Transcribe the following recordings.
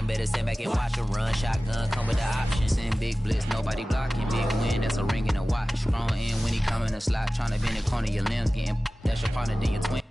talking, better stand back and watch her run. Shotgun come with the options and big blitz, nobody blocking. Big win, that's a ring and a watch. Strong in when he come in the slot, trying to bend the corner your limbs, getting that's your partner, then your twin.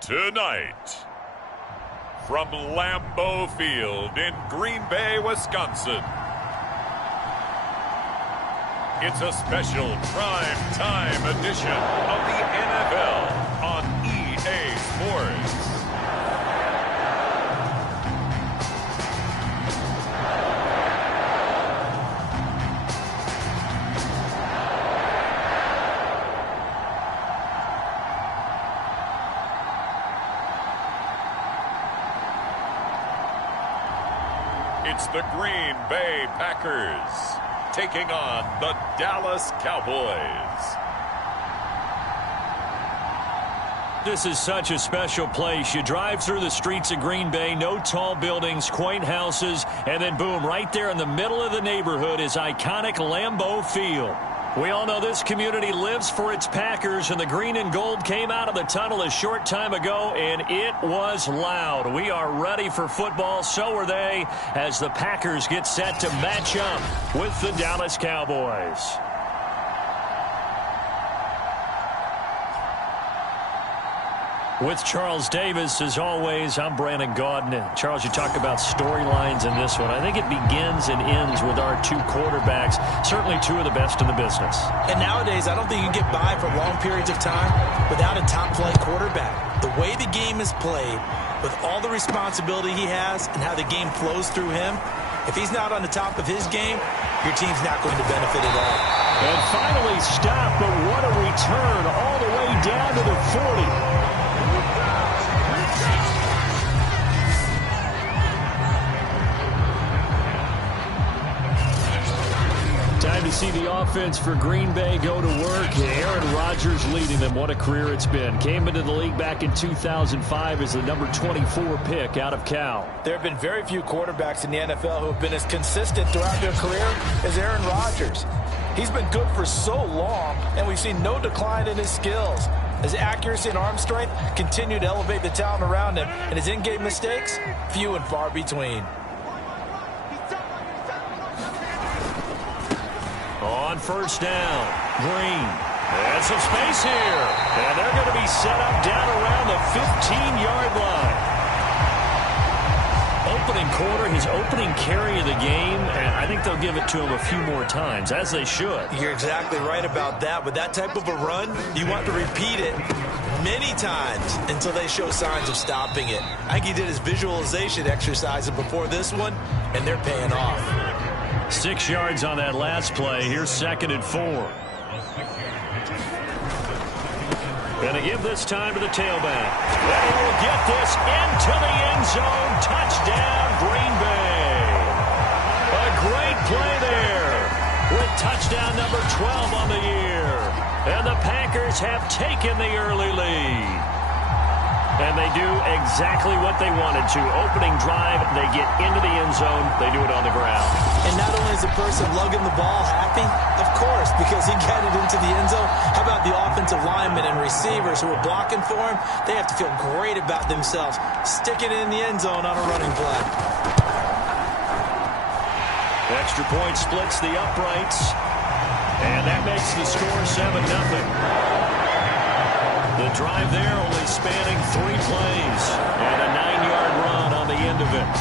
Tonight, from Lambeau Field in Green Bay, Wisconsin. It's a special prime time edition of the NFL on EA Sports. It's the Green Bay Packers taking on the Dallas Cowboys. This is such a special place. You drive through the streets of Green Bay, no tall buildings, quaint houses, and then boom, right there in the middle of the neighborhood is iconic Lambeau Field. We all know this community lives for its Packers, and the green and gold came out of the tunnel a short time ago, and it was loud. We are ready for football, so are they, as the Packers get set to match up with the Dallas Cowboys. With Charles Davis, as always, I'm Brandon Gaudin. Charles, you talk about storylines in this one. I think it begins and ends with our two quarterbacks, certainly two of the best in the business. And nowadays, I don't think you can get by for long periods of time without a top-flight quarterback. The way the game is played, with all the responsibility he has and how the game flows through him, if he's not on the top of his game, your team's not going to benefit at all. And finally stopped, but what a return all the way down to the 40. Time to see the offense for Green Bay go to work. Aaron Rodgers leading them. What a career it's been. Came into the league back in 2005 as the number 24 pick out of Cal. There have been very few quarterbacks in the NFL who have been as consistent throughout their career as Aaron Rodgers. He's been good for so long, and we've seen no decline in his skills. His accuracy and arm strength continue to elevate the talent around him, and his in-game mistakes, few and far between. On first down, Green. And some space here. And they're going to be set up down around the 15-yard line. Opening quarter, his opening carry of the game, and I think they'll give it to him a few more times, as they should. You're exactly right about that. With that type of a run, you want to repeat it many times until they show signs of stopping it. I think he did his visualization exercises before this one, and they're paying off. 6 yards on that last play. Here's 2nd and 4. And a give this time to the tailback. And he will get this into the end zone. Touchdown, Green Bay. A great play there with touchdown number 12 on the year. And the Packers have taken the early lead. And they do exactly what they wanted to. Opening drive, they get into the end zone. They do it on the ground. And not only is the person lugging the ball happy, of course, because he got it into the end zone. How about the offensive linemen and receivers who are blocking for him? They have to feel great about themselves. Sticking it in the end zone on a running play. Extra point splits the uprights. And that makes the score 7-0. The drive there only spanning 3 plays. And a 9-yard run on the end of it.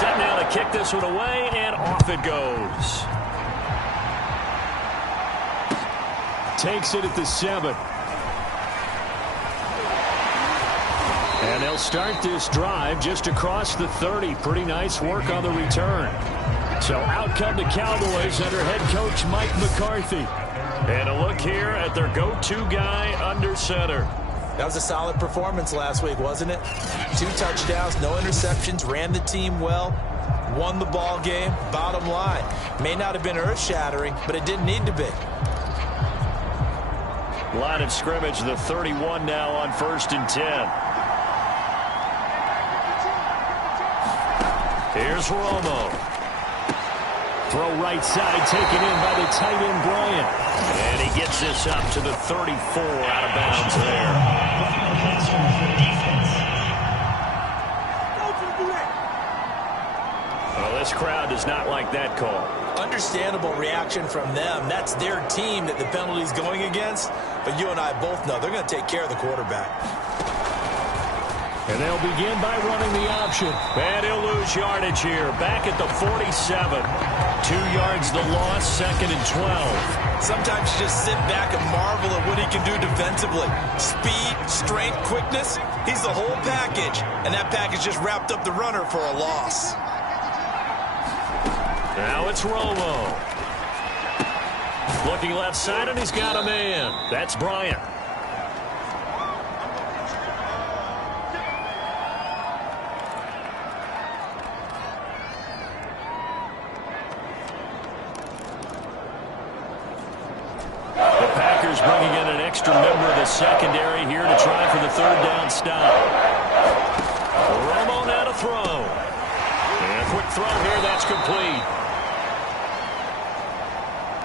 Set now to kick this one away, and off it goes. Takes it at the 7. And they'll start this drive just across the 30. Pretty nice work on the return. So out come the Cowboys under head coach Mike McCarthy. And a look here at their go-to guy under center. That was a solid performance last week, wasn't it? 2 touchdowns, no interceptions, ran the team well, won the ball game. Bottom line, may not have been earth-shattering, but it didn't need to be. Line of scrimmage, the 31 now on 1st and 10. Here's Romo. Throw right side, taken in by the tight end, Bryant. And he gets this up to the 34 out of bounds there. Well, this crowd does not like that call. Understandable reaction from them. That's their team that the penalty's going against. But you and I both know they're going to take care of the quarterback. And they'll begin by running the option. And he'll lose yardage here. Back at the 47. 2 yards the loss, 2nd and 12. Sometimes you just sit back and marvel at what he can do defensively. Speed, strength, quickness. He's the whole package. And that package just wrapped up the runner for a loss. Now it's Romo. Looking left side, and he's got a man. That's Bryant. The Packers bringing in an extra member of the secondary here to try for the 3rd down stop. Romo now to throw. And a quick throw here, that's complete.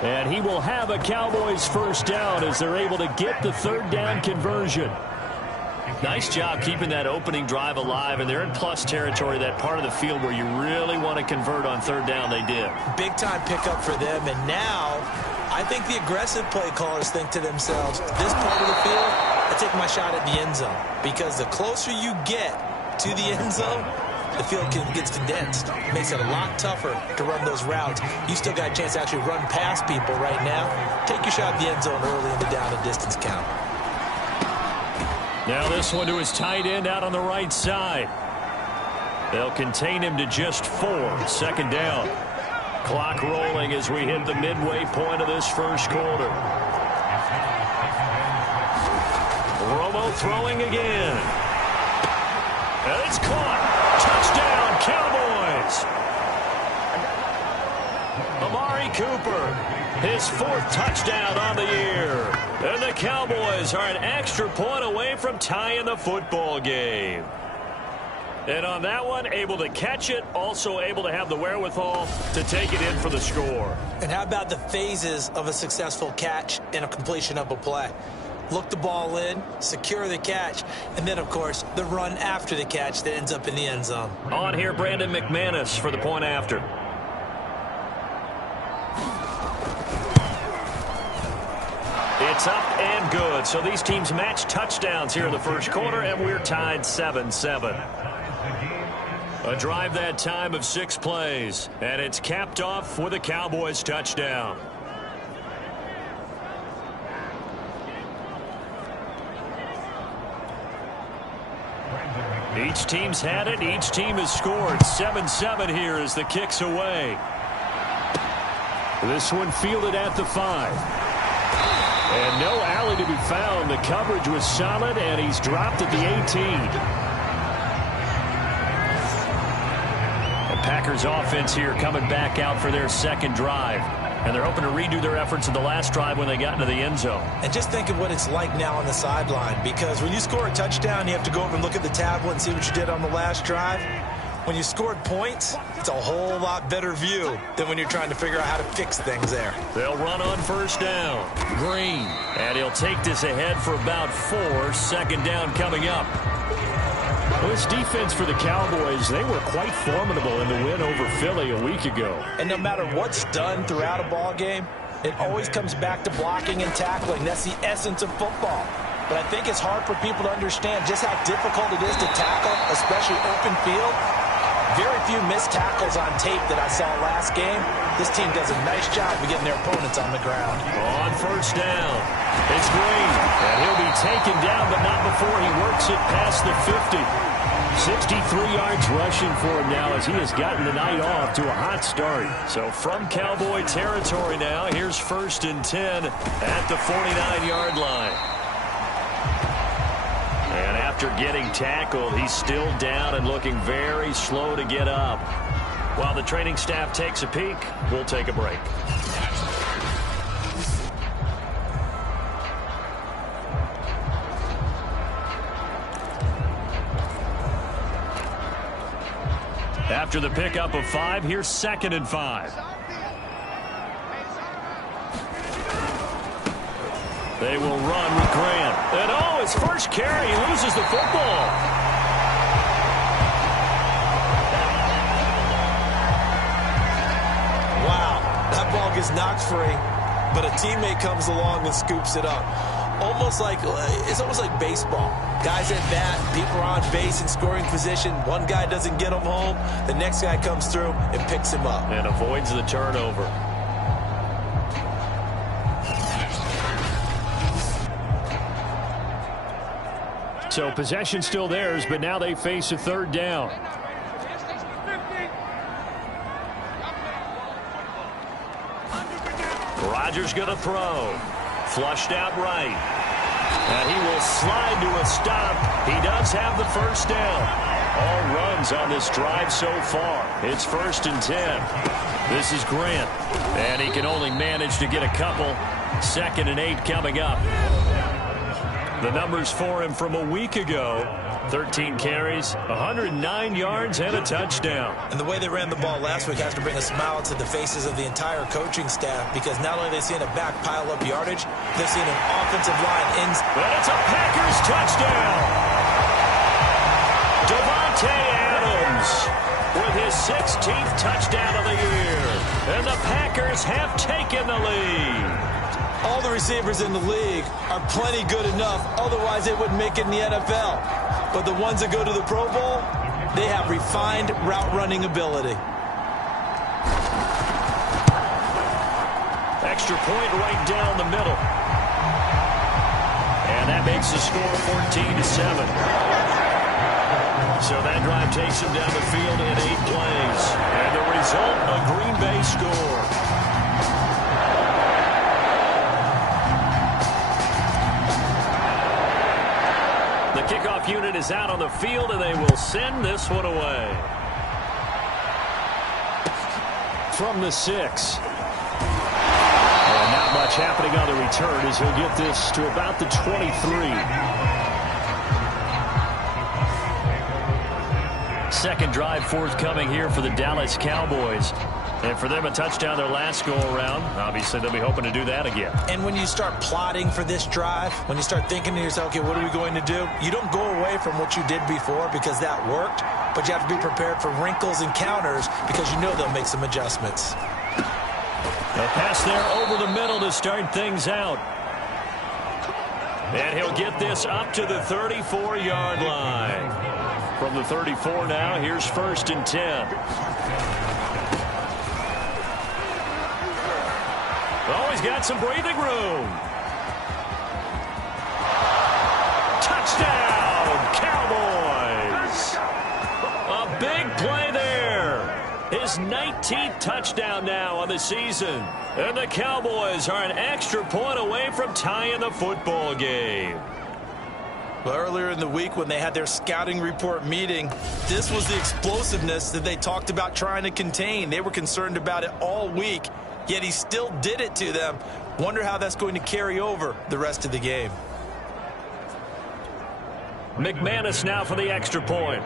And he will have a Cowboys 1st down as they're able to get the 3rd down conversion. Nice job keeping that opening drive alive, and they're in plus territory, that part of the field where you really want to convert on 3rd down. They did. Big-time pickup for them, and now I think the aggressive play callers think to themselves, this part of the field, I take my shot at the end zone, because the closer you get to the end zone, the field gets condensed. It makes it a lot tougher to run those routes. You still got a chance to actually run past people right now. Take your shot at the end zone early in the down and distance count. Now this one to his tight end out on the right side. They'll contain him to just 4. 2nd down. Clock rolling as we hit the midway point of this 1st quarter. Romo throwing again. And it's caught. Touchdown, Cowboys. Amari Cooper, his 4th touchdown on the year. And the Cowboys are an extra point away from tying the football game. And on that one, able to catch it, also able to have the wherewithal to take it in for the score. And how about the phases of a successful catch and a completion of a play? Look the ball in, secure the catch, and then, of course, the run after the catch that ends up in the end zone. On here, Brandon McManus for the point after. It's up and good. So these teams match touchdowns here in the 1st quarter, and we're tied 7-7. A drive that time of 6 plays, and it's capped off with a Cowboys touchdown. Each team's had it. Each team has scored. 7-7 here as the kick's away. This one fielded at the 5. And no alley to be found. The coverage was solid, and he's dropped at the 18. The Packers offense here coming back out for their 2nd drive. And they're hoping to redo their efforts in the last drive when they got into the end zone. And just think of what it's like now on the sideline, because when you score a touchdown, you have to go over and look at the tablet and see what you did on the last drive. When you scored points, it's a whole lot better view than when you're trying to figure out how to fix things there. They'll run on 1st down. Green. And he'll take this ahead for about 4. 2nd down coming up. Well, this defense for the Cowboys, they were quite formidable in the win over Philly a week ago. And no matter what's done throughout a ball game, it always comes back to blocking and tackling. That's the essence of football. But I think it's hard for people to understand just how difficult it is to tackle, especially open field. Very few missed tackles on tape that I saw last game. This team does a nice job of getting their opponents on the ground. On 1st down, it's Green. And he'll be taken down, but not before he works it past the 50. 63 yards rushing for him now as he has gotten the night off to a hot start. So from Cowboy territory now, here's 1st and 10 at the 49-yard line. And after getting tackled, he's still down and looking very slow to get up. While the training staff takes a peek, we'll take a break. After the pickup of 5, here's 2nd and 5. They will run with Grant. And his first carry, he loses the football. is knocked free, but a teammate comes along and scoops it up. It's almost like baseball. Guys at bat, people are on base in scoring position. One guy doesn't get him home. The next guy comes through and picks him up. And avoids the turnover. So possession still theirs, but now they face a third down. Rodgers going to throw. Flushed out right. And he will slide to a stop. He does have the first down. All runs on this drive so far. It's 1st and 10. This is Grant. And he can only manage to get a couple. 2nd and 8 coming up. The numbers for him from a week ago. 13 carries, 109 yards, and a touchdown. And the way they ran the ball last week has to bring a smile to the faces of the entire coaching staff, because not only are they seeing a back pile up yardage, they're seeing an offensive line in. And it's a Packers touchdown. Devontae Adams with his 16th touchdown of the year. And the Packers have taken the lead. All the receivers in the league are plenty good enough, otherwise they wouldn't make it in the NFL. But the ones that go to the Pro Bowl, they have refined route running ability. Extra point right down the middle. And that makes the score 14-7. So that drive takes them down the field in 8 plays. And the result, a Green Bay score. The kickoff unit is out on the field, and they will send this one away. From the 6. And not much happening on the return as he'll get this to about the 23. Second drive forthcoming here for the Dallas Cowboys. And for them, a touchdown their last go-around. Obviously, they'll be hoping to do that again. And when you start plotting for this drive, when you start thinking to yourself, okay, what are we going to do? You don't go away from what you did before because that worked, but you have to be prepared for wrinkles and counters because you know they'll make some adjustments. A pass there over the middle to start things out. And he'll get this up to the 34-yard line. From the 34 now, here's 1st and 10. Oh, he's got some breathing room. Touchdown, Cowboys. A big play there. His 19th touchdown now on the season. And the Cowboys are an extra point away from tying the football game. Well, earlier in the week when they had their scouting report meeting, this was the explosiveness that they talked about trying to contain. They were concerned about it all week. Yet he still did it to them. Wonder how that's going to carry over the rest of the game. McManus now for the extra point.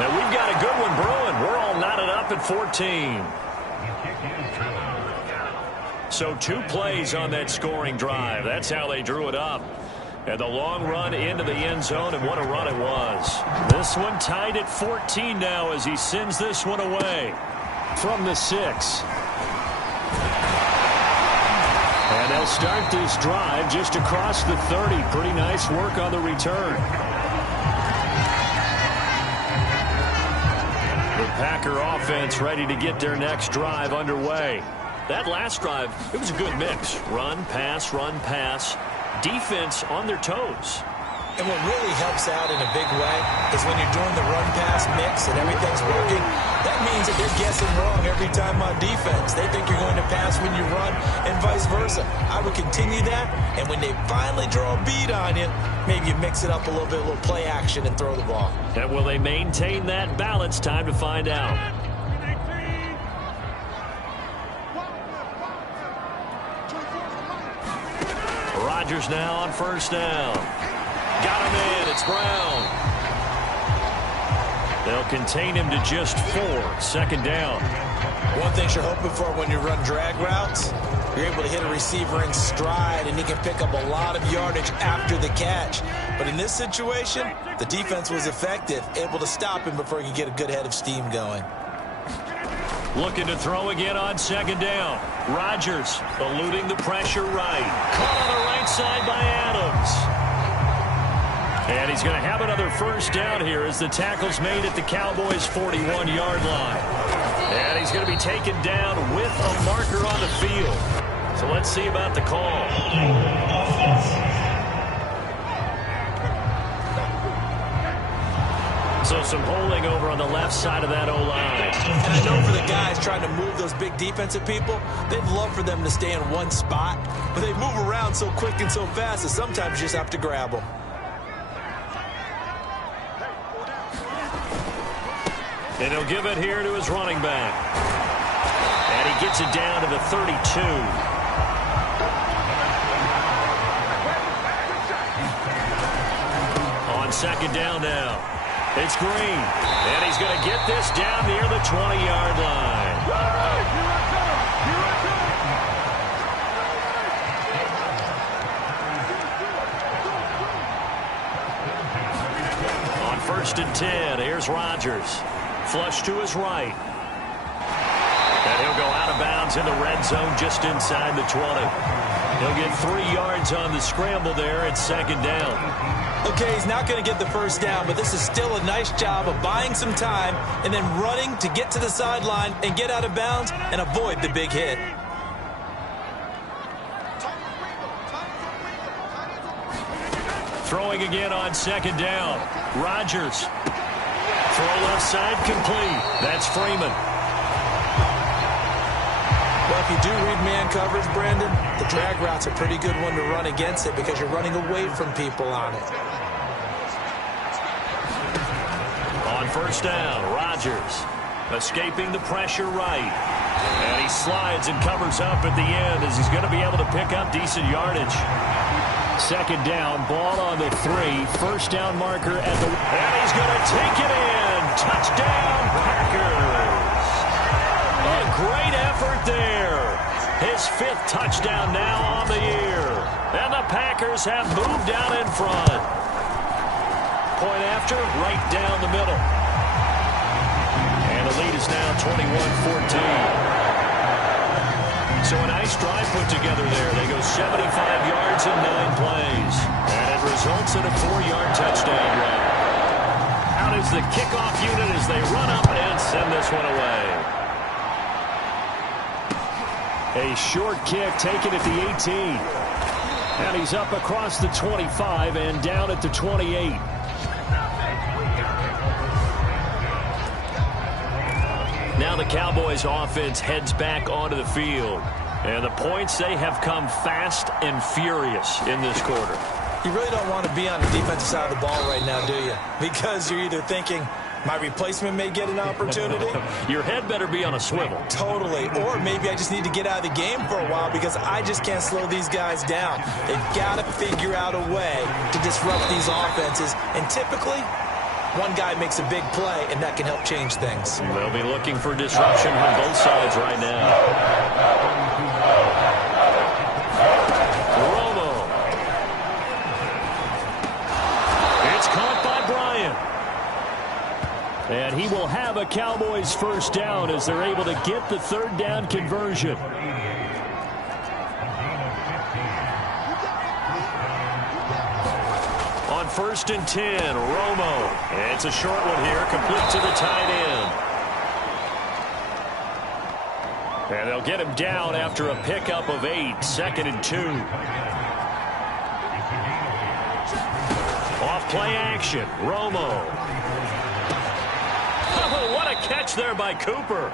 Now we've got a good one brewing. We're all knotted up at 14. So 2 plays on that scoring drive. That's how they drew it up. And the long run into the end zone, and what a run it was. This one tied at 14 now as he sends this one away. From the 6. And they'll start this drive just across the 30. Pretty nice work on the return. The Packer offense ready to get their next drive underway. That last drive, it was a good mix. Run, pass. Defense on their toes. And what really helps out in a big way is when you're doing the run-pass mix and everything's working, that means that they're guessing wrong every time on defense. They think you're going to pass when you run and vice versa. I would continue that, and when they finally draw a beat on you, maybe you mix it up a little bit, a little play action, and throw the ball. And will they maintain that balance? Time to find out. Rodgers now on 1st down. Got him in. It's Brown. They'll contain him to just 4. 2nd down. One thing you're hoping for when you run drag routes You're able to hit a receiver in stride, and he can pick up a lot of yardage after the catch. But in this situation, the defense was effective, able to stop him before he could get a good head of steam going. Looking to throw again on second down. Rodgers eluding the pressure right. Caught on the right side by Adams. And he's going to have another first down here as the tackle's made at the Cowboys' 41-yard line. And he's going to be taken down with a marker on the field. So let's see about the call. So some holding over on the left side of that O-line. And I know for the guys trying to move those big defensive people, they'd love for them to stay in one spot, but they move around so quick and so fast that sometimes you just have to grab them. And he'll give it here to his running back. And he gets it down to the 32. On second down now. It's Green. And he's going to get this down near the 20-yard line. On 1st and 10, here's Rodgers. Flush to his right. And he'll go out of bounds in the red zone just inside the 20. He'll get 3 yards on the scramble there at second down. Okay, he's not going to get the first down, but this is still a nice job of buying some time and then running to get to the sideline and get out of bounds and avoid the big hit. Throwing again on second down. Rodgers. Throw left side complete. That's Freeman. Well, if you do read man coverage, Brandon, the drag route's a pretty good one to run against it because you're running away from people on it. On first down, Rodgers escaping the pressure right. And he slides and covers up at the end as he's going to be able to pick up decent yardage. Second down, ball on the 3. First down marker at the... And he's going to take it in. Touchdown, Packers. A great effort there. His 5th touchdown now on the year. And the Packers have moved out in front. Point after, right down the middle. And the lead is now 21-14. So a nice drive put together there. They go 75 yards in 9 plays. And it results in a 4-yard touchdown run. Out is the kickoff unit as they run up and send this one away. A short kick taken at the 18. And he's up across the 25 and down at the 28. Now the Cowboys offense heads back onto the field. And the points, they have come fast and furious in this quarter. You really don't want to be on the defensive side of the ball right now, do you? Because you're either thinking, my replacement may get an opportunity. Your head better be on a swivel. Totally. Or maybe I just need to get out of the game for a while because I just can't slow these guys down. They've got to figure out a way to disrupt these offenses. And typically, one guy makes a big play, and that can help change things. They'll be looking for disruption on both sides right now. Romo. It's caught by Bryant. And he will have a Cowboys first down as they're able to get the 3rd down conversion. On 1st and 10, Romo. And it's a short one here, complete to the tight end. And they'll get him down after a pickup of 8, 2nd and 2. Off play action, Romo. Oh, what a catch there by Cooper.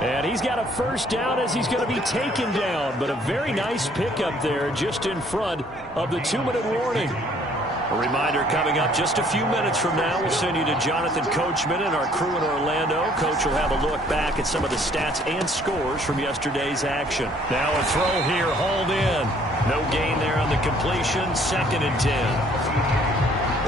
And he's got a first down as he's going to be taken down. But a very nice pickup there just in front of the 2-minute warning. A reminder coming up just a few minutes from now. We'll send you to Jonathan Coachman and our crew in Orlando. Coach will have a look back at some of the stats and scores from yesterday's action. Now a throw here, hauled in. No gain there on the completion. 2nd and 10.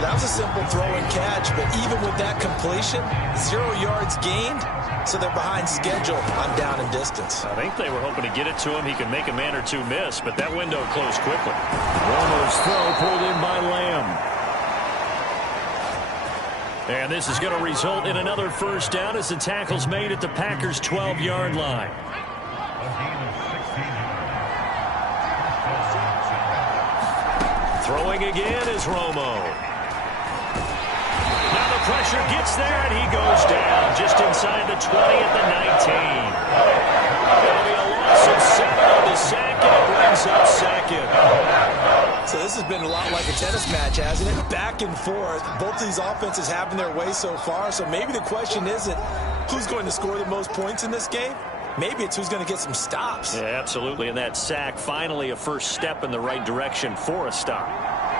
That was a simple throw and catch, but even with that completion, 0 yards gained, so they're behind schedule on down and distance. I think they were hoping to get it to him. He could make a man or two miss, but that window closed quickly. Romo's throw pulled in by Lamb. And this is going to result in another first down as the tackle's made at the Packers' 12-yard line. Throwing again is Romo. Now the pressure gets there, and he goes down just inside the 20 at the 19. It'll be a loss of 7 on the sack, and it brings up second. So this has been a lot like a tennis match, hasn't it? Back and forth. Both of these offenses having their way so far, so maybe the question isn't who's going to score the most points in this game. Maybe it's who's going to get some stops. Yeah, absolutely. And that sack, finally a first step in the right direction for a stop.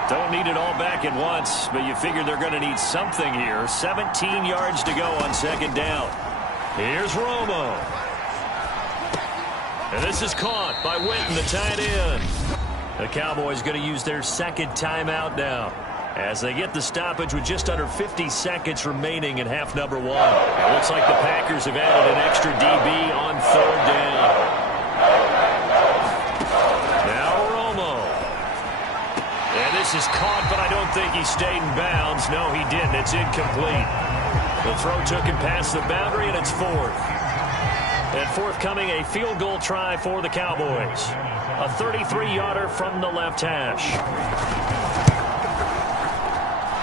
Don't need it all back at once, but you figure they're going to need something here. 17 yards to go on second down. Here's Romo. And this is caught by Witten, the tight end. The Cowboys going to use their second timeout now as they get the stoppage with just under 50 seconds remaining in half number 1. It looks like the Packers have added an extra DB on third down. Now Romo. And this is caught, but I don't think he stayed in bounds. No, he didn't. It's incomplete. The throw took him past the boundary, and it's fourth. And forthcoming, a field goal try for the Cowboys. A 33-yarder from the left hash.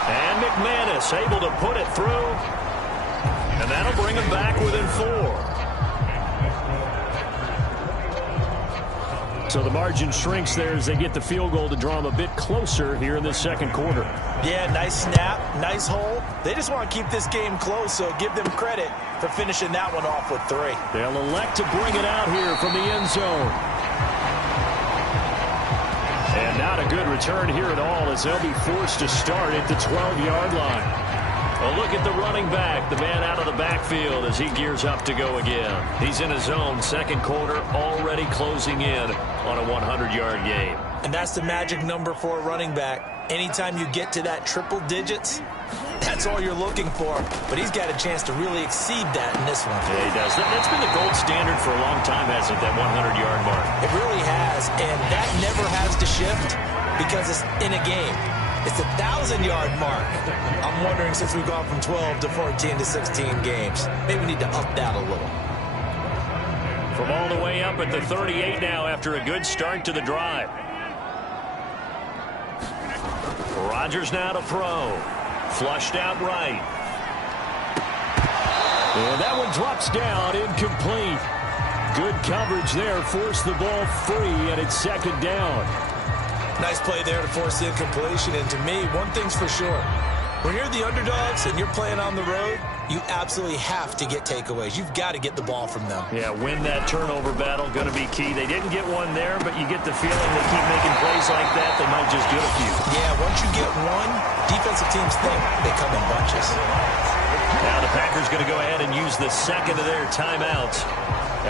And McManus able to put it through. And that'll bring him back within 4. So the margin shrinks there as they get the field goal to draw them a bit closer here in the second quarter. Yeah, nice snap, nice hole. They just want to keep this game close, so give them credit for finishing that one off with 3. They'll elect to bring it out here from the end zone. And not a good return here at all as they'll be forced to start at the 12-yard line. Well, look at the running back, the man out of the backfield as he gears up to go again. He's in his own second quarter, already closing in on a 100-yard game. And that's the magic number for a running back. Anytime you get to that triple digits, that's all you're looking for. But he's got a chance to really exceed that in this one. Yeah, he does. That's been the gold standard for a long time, hasn't it, that 100-yard mark? It really has, and that never has to shift because it's in a game. It's a 1,000-yard mark. I'm wondering, since we've gone from 12 to 14 to 16 games, maybe we need to up that a little. From all the way up at the 38 now after a good start to the drive. Rodgers now to throw. Flushed out right. And that one drops down, incomplete. Good coverage there, forced the ball free, and it's second down. Nice play there to force the incompletion, and to me, one thing's for sure. When you're the underdogs and you're playing on the road, you absolutely have to get takeaways. You've got to get the ball from them. Yeah, win that turnover battle, going to be key. They didn't get one there, but you get the feeling they keep making plays like that, they might just get a few. Yeah, once you get one, defensive teams think they come in bunches. Now the Packers going to go ahead and use the second of their timeouts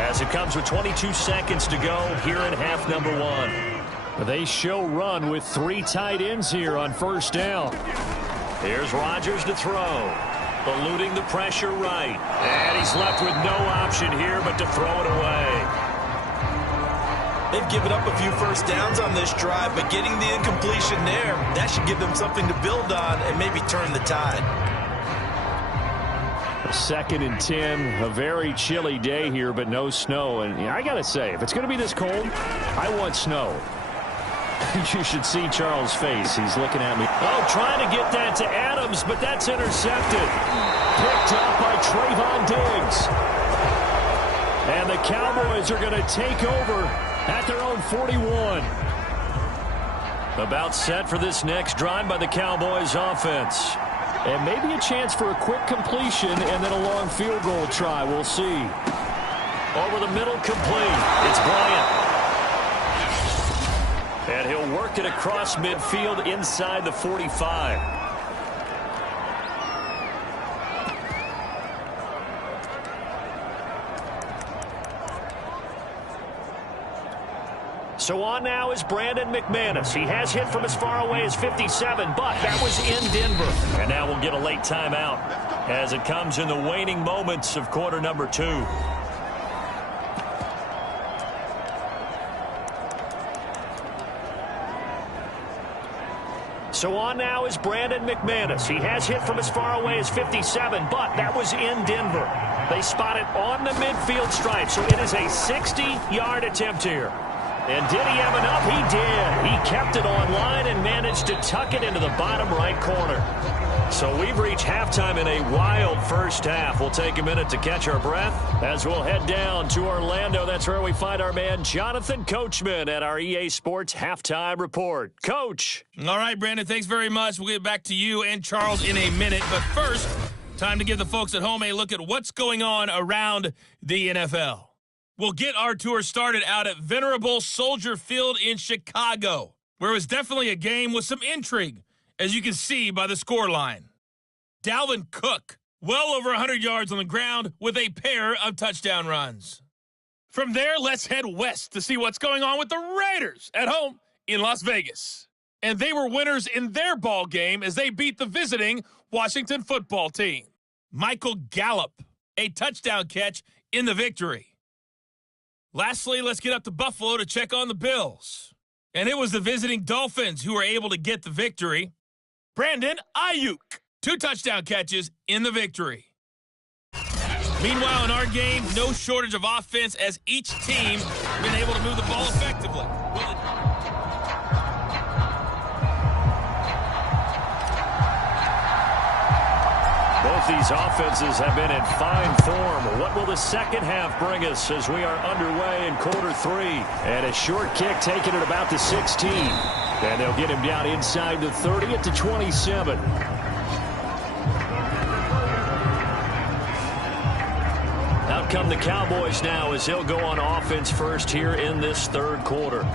as it comes with 22 seconds to go here in half number 1. They show run with 3 tight ends here on first down. Here's Rodgers to throw. Eluding the pressure right. And he's left with no option here but to throw it away. They've given up a few first downs on this drive, but getting the incompletion there, that should give them something to build on and maybe turn the tide. A 2nd and 10, a very chilly day here, but no snow. And I got to say, if it's going to be this cold, I want snow. You should see Charles' face. He's looking at me. Oh, trying to get that to Adams, but that's intercepted. Picked up by Trayvon Diggs. And the Cowboys are going to take over at their own 41. About set for this next drive by the Cowboys offense. And maybe a chance for a quick completion and then a long field goal try. We'll see. Over the middle, complete. It's Bryant. And he'll work it across midfield inside the 45. So on now is Brandon McManus. He has hit from as far away as 57, but that was in Denver. And now we'll get a late timeout as it comes in the waning moments of quarter number 2. So on now is Brandon McManus. He has hit from as far away as 57, but that was in Denver. They spot it on the midfield stripe, so it is a 60-yard attempt here. And did he have enough? He did. He kept it on line and managed to tuck it into the bottom right corner. So we've reached halftime in a wild first half. We'll take a minute to catch our breath as we'll head down to Orlando. That's where we find our man Jonathan Coachman at our EA Sports Halftime Report. Coach. All right, Brandon, thanks very much. We'll get back to you and Charles in a minute. But first, time to give the folks at home a look at what's going on around the NFL. We'll get our tour started out at Venerable Soldier Field in Chicago, where it was definitely a game with some intrigue, as you can see by the scoreline. Dalvin Cook, well over 100 yards on the ground with a pair of touchdown runs. From there, let's head west to see what's going on with the Raiders at home in Las Vegas. And they were winners in their ball game as they beat the visiting Washington football team. Michael Gallup, a touchdown catch in the victory. Lastly, let's get up to Buffalo to check on the Bills. And it was the visiting Dolphins who were able to get the victory. Brandon Ayuk, 2 touchdown catches in the victory. Meanwhile, in our game, no shortage of offense as each team been able to move the ball effectively. Both these offenses have been in fine form. What will the second half bring us as we are underway in quarter 3? And a short kick taken at about the 16. And they'll get him down inside the 30 at the 27. Out come the Cowboys now as they'll go on offense first here in this third quarter.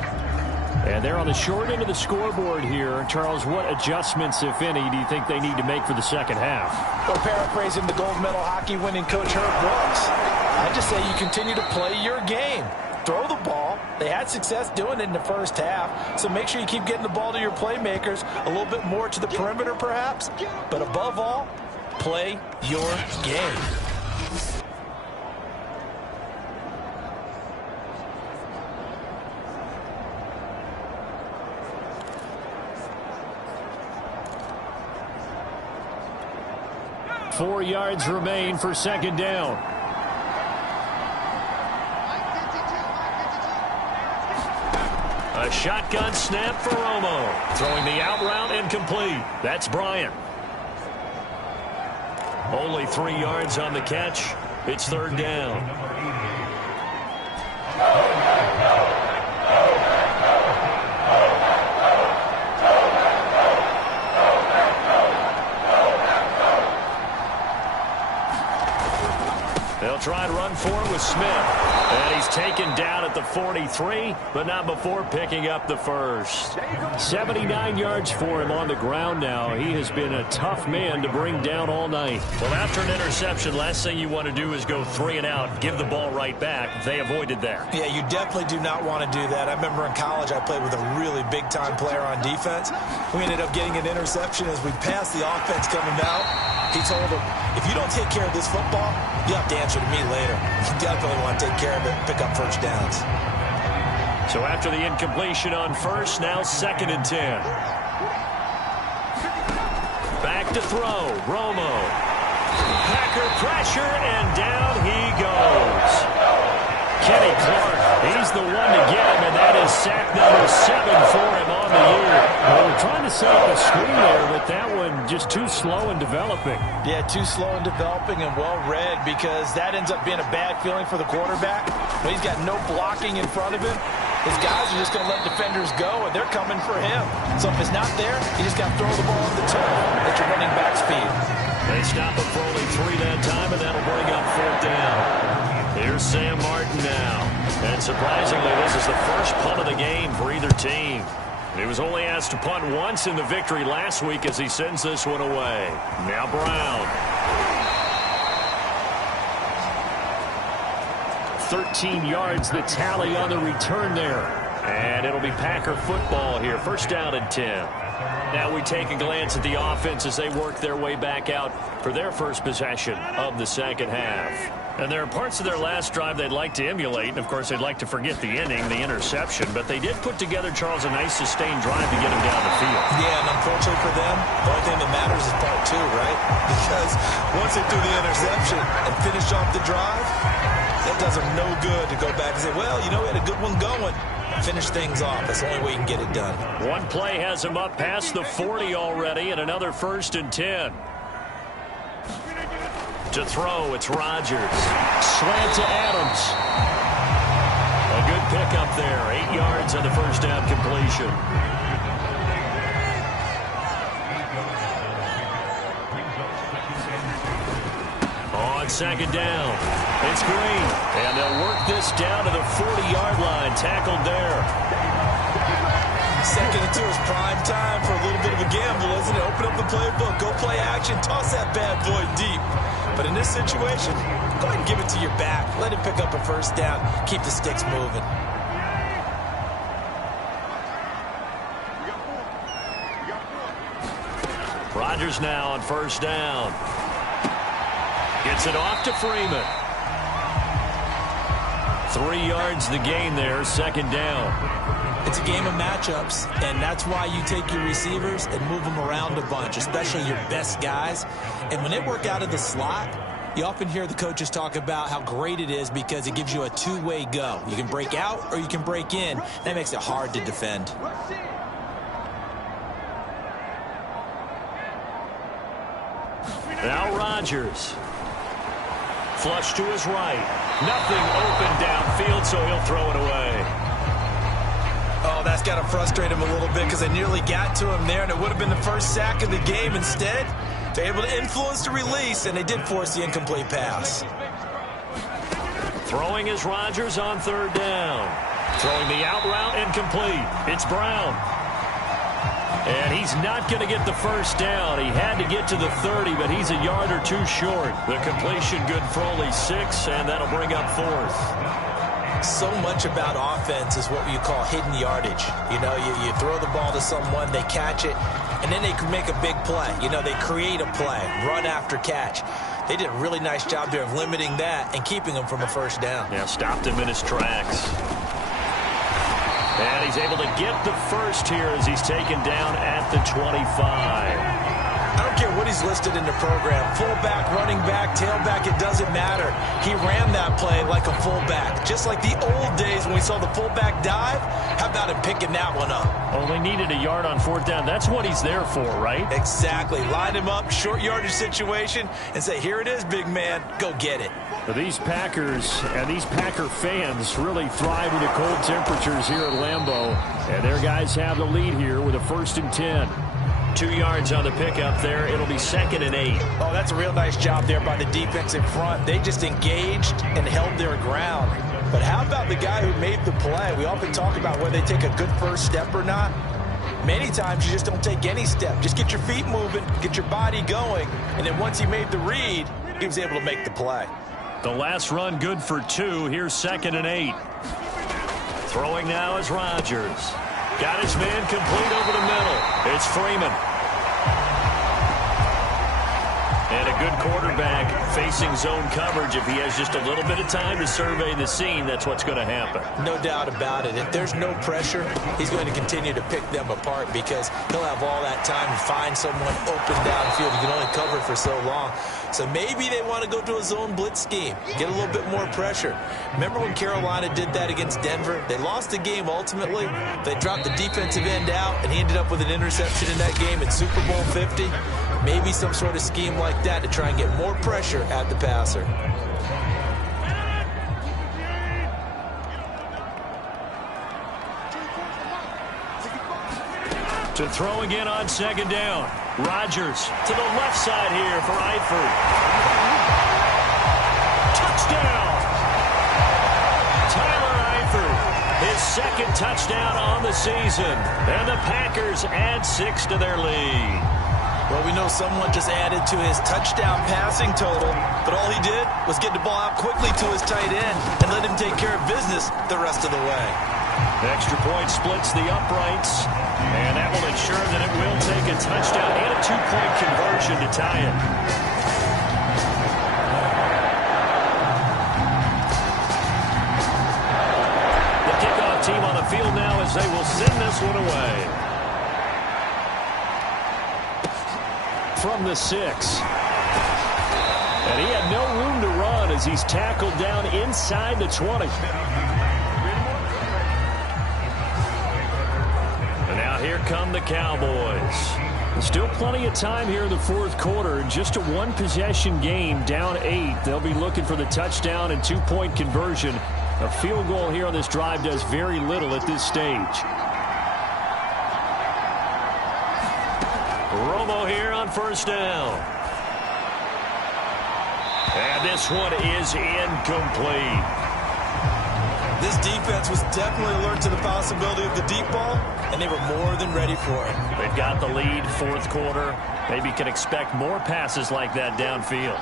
And they're on the short end of the scoreboard here. Charles, what adjustments, if any, do you think they need to make for the second half? Well, paraphrasing the gold medal hockey winning coach Herb Brooks, I just say you continue to play your game. Throw the ball. They had success doing it in the first half, so make sure you keep getting the ball to your playmakers, a little bit more to the perimeter perhaps, but above all, play your game. Four yards remain for second down. A shotgun snap for Romo. Throwing the out route and complete. That's Bryant. Only 3 yards on the catch. It's third down. They'll try and run for it with Smith. And he's taken down at the 43, but not before picking up the first. 79 yards for him on the ground now. He has been a tough man to bring down all night. Well, after an interception, last thing you want to do is go 3 and out, give the ball right back. They avoided that. Yeah, you definitely do not want to do that. I remember in college I played with a really big-time player on defense. We ended up getting an interception as we passed the offense coming out. He told him, if you don't take care of this football, you have to answer to me later. You definitely want to take care of it and pick up first downs. So after the incompletion on first, now 2nd and 10. Back to throw. Romo. Packer pressure, and down he goes. Kenny Clark, he's the one to get him, and that is sack number 7 for him on the year. Well, we're trying to set up a screen there, but that one just too slow in developing. Yeah, too slow in developing and well read, because that ends up being a bad feeling for the quarterback. When he's got no blocking in front of him, his guys are just going to let defenders go, and they're coming for him. So if it's not there, you just got to throw the ball on the turf at your running back speed. They stop it for only 3 that time, and that'll bring up 4th down. Here's Sam Martin now. And surprisingly, this is the first punt of the game for either team. He was only asked to punt once in the victory last week as he sends this one away. Now Brown. 13 yards the tally on the return there. And it'll be Packer football here. First down and 10. Now we take a glance at the offense as they work their way back out for their first possession of the second half. And there are parts of their last drive they'd like to emulate. And, of course, they'd like to forget the inning, the interception. But they did put together, Charles, a nice sustained drive to get them down the field. Yeah, and unfortunately for them, the only thing that matters is part two, right? Because once they threw the interception and finished off the drive, that does them no good to go back and say, well, you know, we had a good one going. Finish things off. That's the only way you can get it done. One play has them up past the 40 already, and another 1st and 10. To throw, it's Rodgers. Slant to Adams. A good pickup there. 8 yards on the first down completion. On second down, it's Green. And they'll work this down to the 40-yard line. Tackled there. 2nd and 2 is prime time for a little bit of a gamble, isn't it? Open up the playbook, go play action, toss that bad boy deep. But in this situation, go ahead and give it to your back. Let him pick up a first down. Keep the sticks moving. Rodgers now on first down. Gets it off to Freeman. 3 yards the gain there, second down. It's a game of matchups, and that's why you take your receivers and move them around a bunch, especially your best guys. And when they work out of the slot, you often hear the coaches talk about how great it is because it gives you a two-way go. You can break out or you can break in. That makes it hard to defend. Now Rodgers. Flush to his right. Nothing open downfield, so he'll throw it away. Oh, that's got to frustrate him a little bit because they nearly got to him there, and it would have been the first sack of the game. Instead, they're able to influence the release, and they did force the incomplete pass. Throwing is Rodgers on third down. Throwing the out route incomplete. It's Brown. And he's not going to get the first down. He had to get to the 30, but he's a yard or two short. The completion good for only 6, and that'll bring up 4th. So much about offense is what you call hidden yardage. You know, you throw the ball to someone, they catch it, and then they can make a big play. You know, they create a play, run after catch. They did a really nice job there of limiting that and keeping him from a first down. Yeah, stopped him in his tracks. And he's able to get the first here as he's taken down at the 25. I don't care what he's listed in the program. Fullback, running back, tailback, it doesn't matter. He ran that play like a fullback. Just like the old days when we saw the fullback dive. How about him picking that one up? Only needed a yard on 4th down. That's what he's there for, right? Exactly. Line him up, short yardage situation, and say, here it is, big man. Go get it. But these Packers and these Packer fans really thrive in the cold temperatures here at Lambeau. And their guys have the lead here with a 1st and 10. 2 yards on the pickup there. It'll be 2nd and 8. Oh, that's a real nice job there by the defense in front. They just engaged and held their ground. But how about the guy who made the play? We often talk about whether they take a good first step or not. Many times you just don't take any step. Just get your feet moving, get your body going, and then once he made the read, he was able to make the play. The last run good for 2. Here's 2nd and 8. Throwing now is Rodgers. Got his man complete over the middle. It's Freeman. And a good quarterback facing zone coverage. If he has just a little bit of time to survey the scene, that's what's going to happen. No doubt about it. If there's no pressure, he's going to continue to pick them apart because he'll have all that time to find someone open downfield. He can only cover for so long. So maybe they want to go to a zone blitz scheme, get a little bit more pressure. Remember when Carolina did that against Denver? They lost the game ultimately. They dropped the defensive end out, and he ended up with an interception in that game in Super Bowl 50. Maybe some sort of scheme like that to try and get more pressure at the passer. To throw again on 2nd down. Rodgers to the left side here for Eifert. Touchdown! Tyler Eifert, his 2nd touchdown on the season. And the Packers add 6 to their lead. Well, we know someone just added to his touchdown passing total, but all he did was get the ball out quickly to his tight end and let him take care of business the rest of the way. Extra point splits the uprights, and that will ensure that it will take a touchdown and a two-point conversion to tie it. The kickoff team on the field now as they will send this one away. From the 6. And he had no room to run as he's tackled down inside the 20. And now here come the Cowboys. Still plenty of time here in the fourth quarter. Just a one-possession game, down 8. They'll be looking for the touchdown and two-point conversion. A field goal here on this drive does very little at this stage. Romo here on first down. And this one is incomplete. This defense was definitely alert to the possibility of the deep ball, and they were more than ready for it. They've got the lead, fourth quarter. Maybe can expect more passes like that downfield.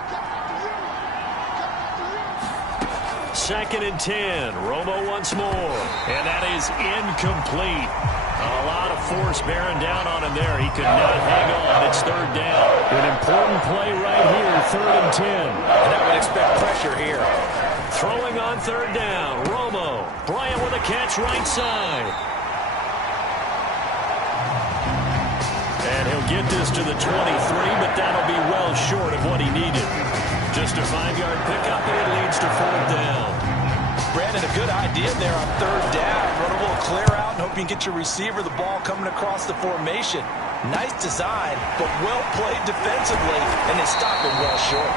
2nd and 10. Romo once more. And that is incomplete. A lot of force bearing down on him there. He could not hang on. It's 3rd down. An important play right here, 3rd and 10. And I would expect pressure here. Throwing on 3rd down. Romo. Bryant with a catch right side. And he'll get this to the 23, but that'll be well short of what he needed. Just a 5-yard pickup, and it leads to 4th down. Brandon, a good idea there on 3rd down. Run a little clear out and hope you can get your receiver the ball coming across the formation. Nice design, but well played defensively, and they stopped it well short.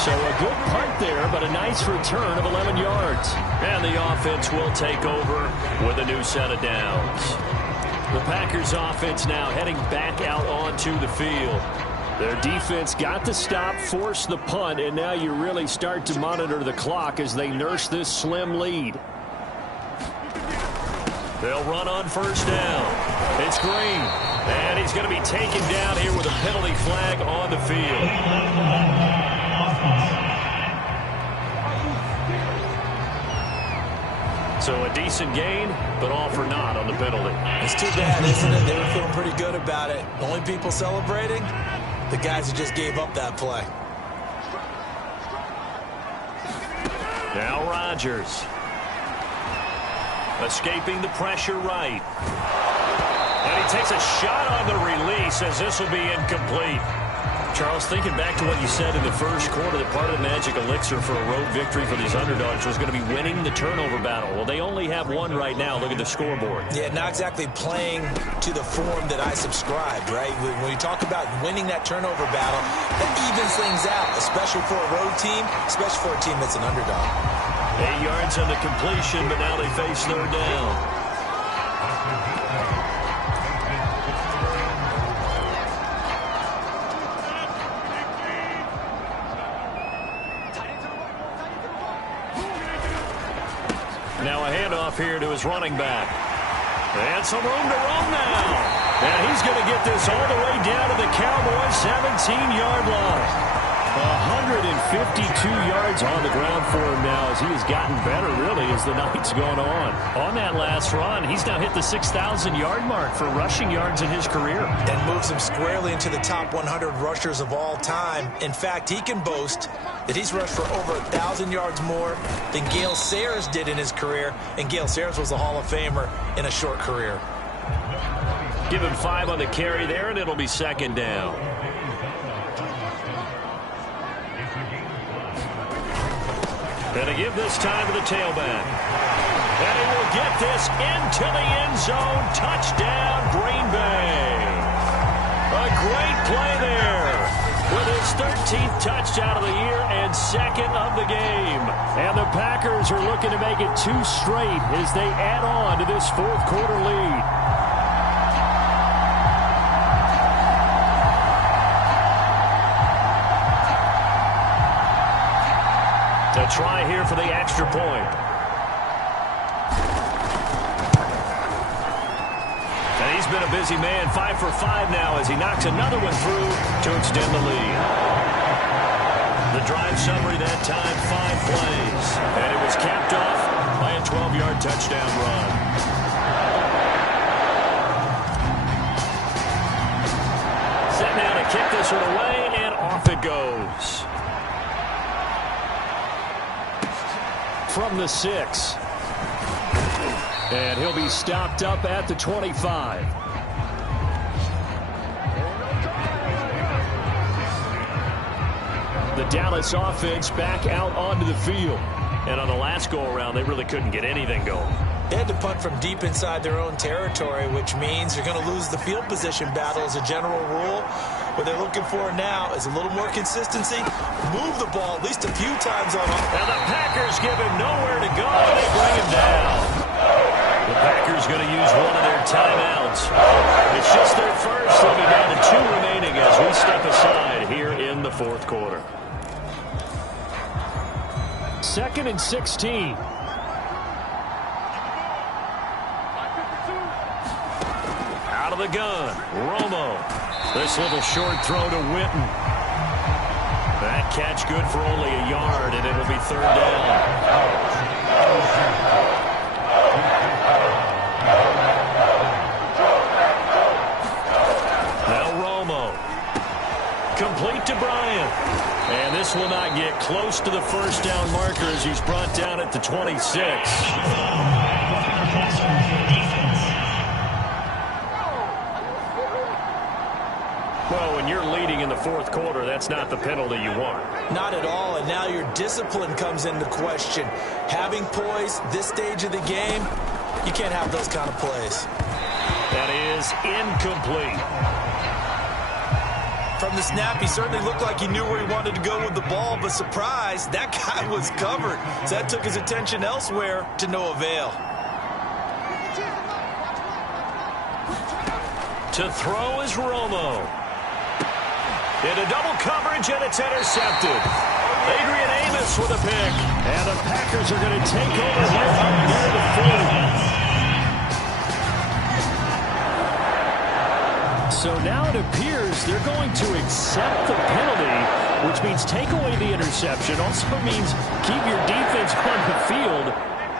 So a good punt there, but a nice return of 11 yards. And the offense will take over with a new set of downs. The Packers offense now heading back out onto the field. Their defense got the stop, forced the punt, and now you really start to monitor the clock as they nurse this slim lead. They'll run on first down. It's Green, and he's going to be taken down here with a penalty flag on the field. So a decent gain, but all for naught on the penalty. It's too bad, isn't it? They were feeling pretty good about it. Only people celebrating? The guys who just gave up that play. Now Rodgers. Escaping the pressure right. And he takes a shot on the release as this will be incomplete. Charles, thinking back to what you said in the first quarter, that part of the magic elixir for a road victory for these underdogs was going to be winning the turnover battle. Well, they only have one right now. Look at the scoreboard. Yeah, not exactly playing to the form that I subscribed, right? When you talk about winning that turnover battle, that evens things out, especially for a road team, especially for a team that's an underdog. 8 yards on the completion, but now they face 3rd down. Now a handoff here to his running back. And some room to run now. And he's going to get this all the way down to the Cowboys' 17-yard line. 152 yards on the ground for him now as he has gotten better, really, as the night's gone on. On that last run, he's now hit the 6,000-yard mark for rushing yards in his career. And moves him squarely into the top 100 rushers of all time. In fact, he can boast that he's rushed for over 1,000 yards more than Gale Sayers did in his career. And Gale Sayers was a Hall of Famer in a short career. Give him 5 on the carry there, and it'll be 2nd down. And to give this time to the tailback. And he will get this into the end zone. Touchdown, Green Bay. A great play there with his 13th touchdown of the year and 2nd of the game. And the Packers are looking to make it 2 straight as they add on to this fourth quarter lead. A try here for the extra point. And he's been a busy man, 5 for 5 now as he knocks another one through to extend the lead. The drive summary that time, 5 plays. And it was capped off by a 12-yard touchdown run. Set now to kick this one away, and off it goes. From the 6. And he'll be stopped up at the 25. The Dallas offense back out onto the field. And on the last go-around, they really couldn't get anything going. They had to punt from deep inside their own territory, which means you're going to lose the field position battle as a general rule. What they're looking for now is a little more consistency. Move the ball at least a few times on. Now the Packers give him nowhere to go. They bring him down. The Packers going to use one of their timeouts. It's just their first. They'll be down to 2 remaining as we step aside here in the fourth quarter. 2nd and 16. Out of the gun, Romo. This little short throw to Witten. That catch good for only a yard, and it'll be 3rd down. Now Romo. Complete to Bryant. And this will not get close to the first down marker as he's brought down at the 26. Well, when you're leading in the fourth quarter, that's not the penalty you want. Not at all, and now your discipline comes into question. Having poise this stage of the game, you can't have those kind of plays. That is incomplete. From the snap, he certainly looked like he knew where he wanted to go with the ball, but surprise, that guy was covered. So that took his attention elsewhere to no avail. To throw is Romo. Into double coverage, and it's intercepted. Adrian Amos with a pick. And the Packers are going to take over here up near the 40. So now it appears they're going to accept the penalty, which means take away the interception. Also means keep your defense on the field.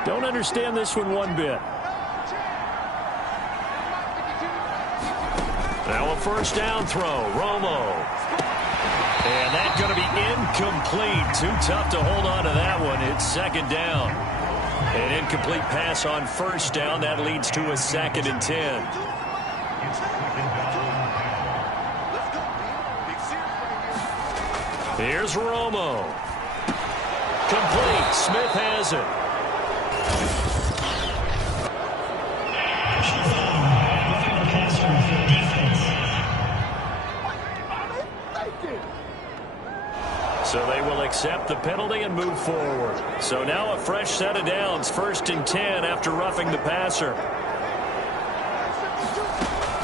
Don't understand this one bit. Now a first down throw, Romo. And that's going to be incomplete. Too tough to hold on to that one. It's 2nd down. An incomplete pass on first down. That leads to a 2nd and 10. Here's Romo. Complete. Smith has it. So they will accept the penalty and move forward. So now a fresh set of downs. 1st and 10 after roughing the passer.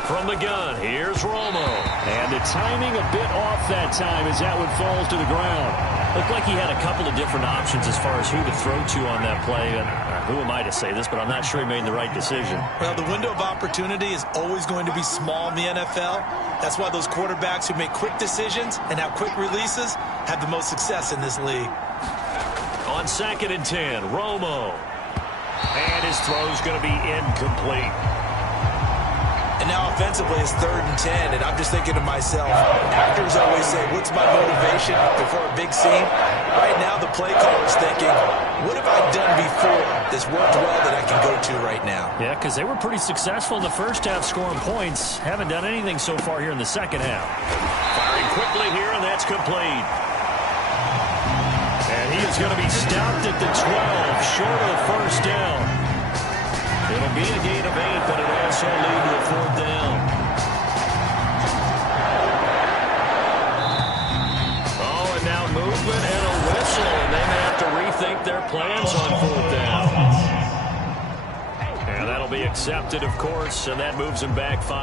From the gun, here's Romo. And the timing a bit off that time as that one falls to the ground. Looked like he had a couple of different options as far as who to throw to on that play. And who am I to say this, but I'm not sure he made the right decision. Well, the window of opportunity is always going to be small in the NFL. That's why those quarterbacks who make quick decisions and have quick releases have the most success in this league. On 2nd and 10, Romo. And his throw's going to be incomplete. And now offensively it's 3rd and 10, and I'm just thinking to myself, actors always say, what's my motivation before a big scene? Right now the play caller's thinking, what have I done before that's worked well that I can go to right now? Yeah, because they were pretty successful in the first half scoring points. Haven't done anything so far here in the second half. Firing quickly here, and that's complete. And he is going to be stopped at the 12, short of the first down. It'll be a gain of 8, but it'll also lead to a 4th down. Oh, and now movement and a whistle, and they may have to rethink their plans on 4th down. And that'll be accepted, of course, and that moves them back 5.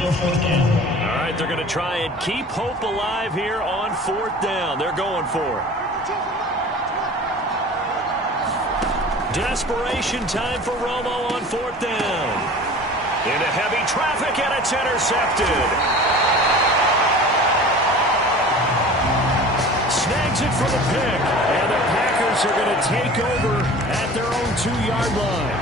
All right, they're going to try and keep hope alive here on 4th down. They're going for it. Desperation time for Romo on 4th down. Into heavy traffic, and it's intercepted. Snags it for the pick, and the Packers are going to take over at their own 2-yard line.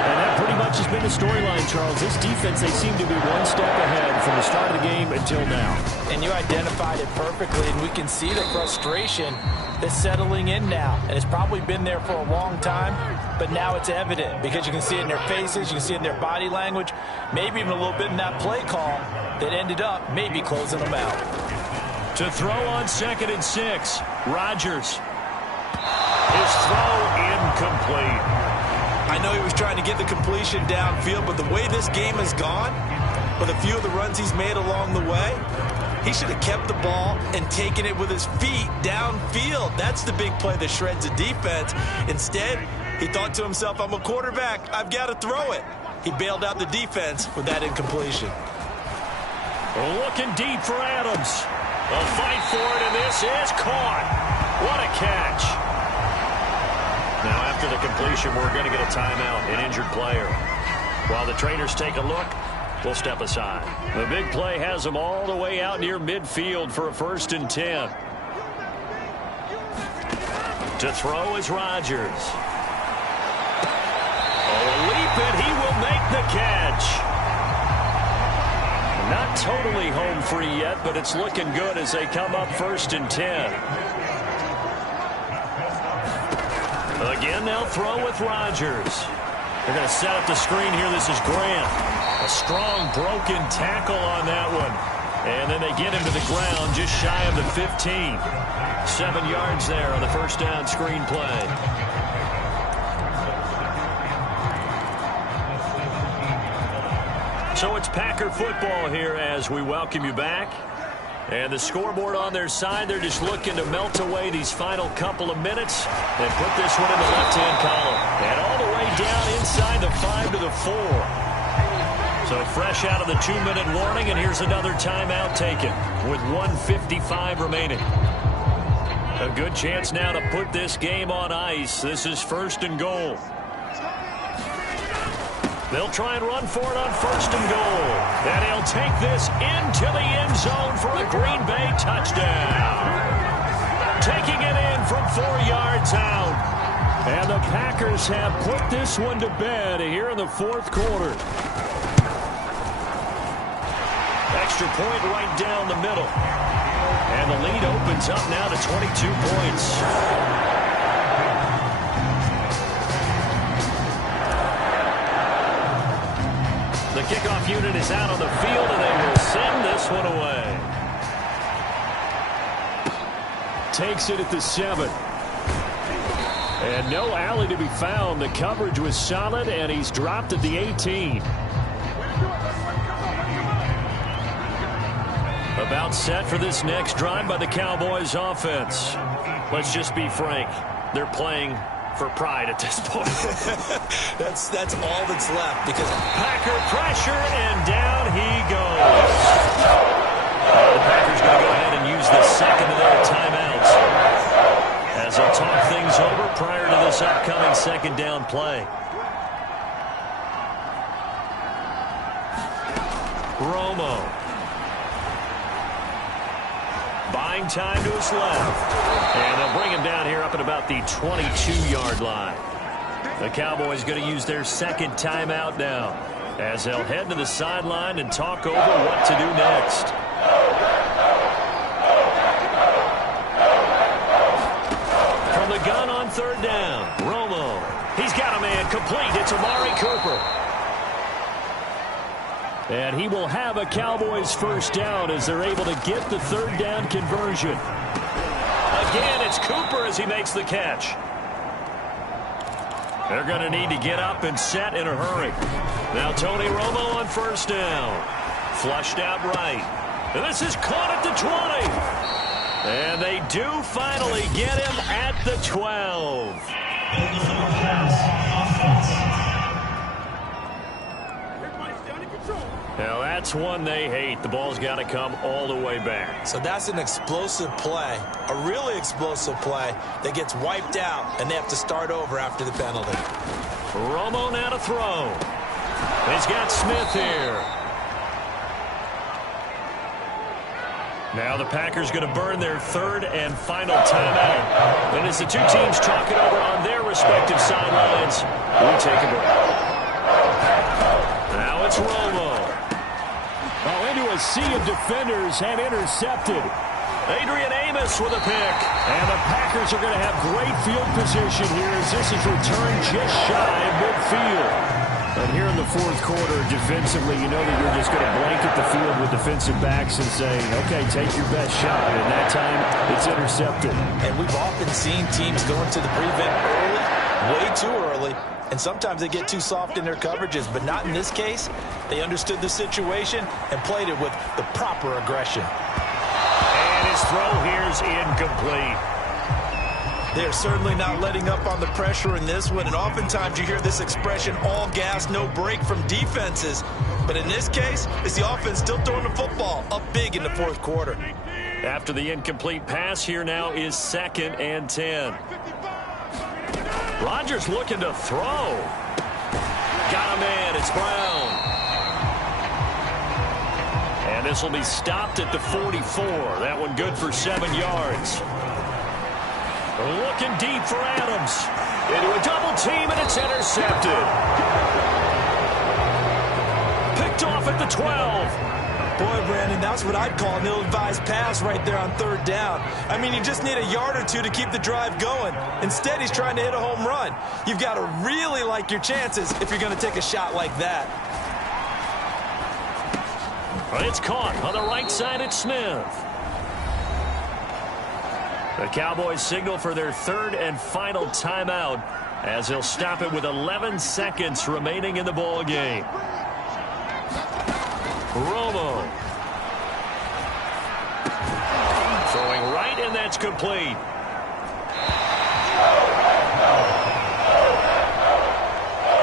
And that pretty much has been the storyline, Charles. This defense, they seem to be one step ahead from the start of the game until now. And you identified it perfectly, and we can see the frustration that's settling in now. And it's probably been there for a long time, but now it's evident because you can see it in their faces, you can see it in their body language, maybe even a little bit in that play call that ended up maybe closing them out. To throw on 2nd and 6, Rodgers. His throw incomplete. I know he was trying to get the completion downfield, but the way this game has gone, with a few of the runs he's made along the way, he should have kept the ball and taken it with his feet downfield. That's the big play that shreds the defense. Instead, he thought to himself, I'm a quarterback, I've got to throw it. He bailed out the defense with that incompletion. Looking deep for Adams. A fight for it, and this is caught. What a catch. Now, after the completion, we're going to get a timeout, an injured player. While the trainers take a look, we'll step aside. The big play has them all the way out near midfield for a 1st and 10. To throw is Rodgers. Oh, a leap, and he will make the catch. Not totally home free yet, but it's looking good as they come up 1st and 10. Again, they'll throw with Rodgers. They're going to set up the screen here. This is Grant. A strong broken tackle on that one. And then they get him to the ground just shy of the 15. 7 yards there on the 1st down screen play. So it's Packer football here as we welcome you back. And the scoreboard on their side, they're just looking to melt away these final couple of minutes and put this one in the left-hand column. And all the way down inside the 5 to the 4. So fresh out of the 2-minute warning, and here's another timeout taken with 1:55 remaining. A good chance now to put this game on ice. This is 1st and goal. They'll try and run for it on 1st and goal. And he'll take this into the end zone for a Green Bay touchdown. Taking it in from 4 yards out. And the Packers have put this one to bed here in the 4th quarter. Extra point right down the middle. And the lead opens up now to 22 points. The kickoff unit is out on the field, and they will send this one away. Takes it at the 7. And no alley to be found. The coverage was solid, and he's dropped at the 18. About set for this next drive by the Cowboys offense. Let's just be frank. They're playing for pride at this point. that's all that's left because Packer pressure, and down he goes. The Packers going to go ahead and use the second of their timeouts as they'll talk things over prior to this upcoming 2nd down play. Romo. Buying time to his left. And they'll bring him down here up at about the 22-yard line. The Cowboys going to use their 2nd timeout now as they'll head to the sideline and talk over what to do next. From the gun on 3rd down, Romo. He's got a man complete. It's Amari Cooper. And he will have a Cowboys 1st down as they're able to get the 3rd down conversion. Again, it's Cooper as he makes the catch. They're going to need to get up and set in a hurry. Now Tony Romo on 1st down. Flushed out right. And this is caught at the 20. And they do finally get him at the 12. Now that's one they hate. The ball's got to come all the way back. So that's an explosive play, a really explosive play that gets wiped out, and they have to start over after the penalty. Romo now to throw. He's got Smith here. Now the Packers going to burn their third and final timeout. And as the two teams talk it over on their respective sidelines, we take a break. Now it's Romo. Oh, into a sea of defenders and intercepted. Adrian Amos with a pick. And the Packers are going to have great field position here as this is returned just shy of midfield. And here in the fourth quarter, defensively, you know that you're just going to blanket the field with defensive backs and say, okay, take your best shot. And that time, it's intercepted. And we've often seen teams go into the prevent early, way too early, and sometimes they get too soft in their coverages, but not in this case. They understood the situation and played it with the proper aggression. And his throw here is incomplete. They're certainly not letting up on the pressure in this one, and oftentimes you hear this expression, all gas, no break from defenses. But in this case, it's the offense still throwing the football up big in the fourth quarter. After the incomplete pass, here now is 2nd and 10. Rodgers looking to throw. Got a man, it's Brown. And this will be stopped at the 44. That one good for 7 yards. Looking deep for Adams. Into a double team, and it's intercepted. Picked off at the 12. Boy, Brandon, that's what I'd call an ill-advised pass right there on third down. I mean, you just need a yard or two to keep the drive going. Instead, he's trying to hit a home run. You've got to really like your chances if you're going to take a shot like that. It's caught on the right side at Smith. The Cowboys signal for their third and final timeout as they'll stop it with 11 seconds remaining in the ball game. Romo. Throwing right, and that's complete.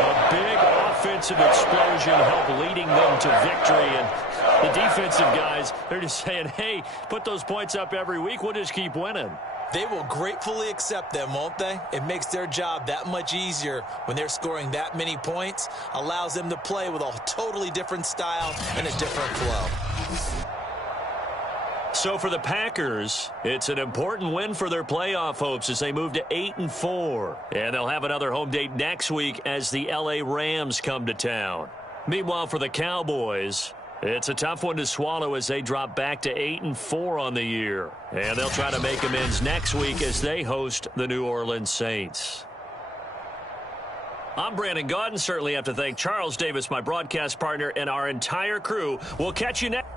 A big offensive explosion helped leading them to victory, and the defensive guys, they're just saying, hey, put those points up every week. We'll just keep winning. They will gratefully accept them, won't they? It makes their job that much easier when they're scoring that many points. Allows them to play with a totally different style and a different flow. So for the Packers, it's an important win for their playoff hopes as they move to 8-4. And they'll have another home date next week as the LA Rams come to town. Meanwhile, for the Cowboys, it's a tough one to swallow as they drop back to 8-4 on the year. And they'll try to make amends next week as they host the New Orleans Saints. I'm Brandon Gaudin. Certainly have to thank Charles Davis, my broadcast partner, and our entire crew. We'll catch you next.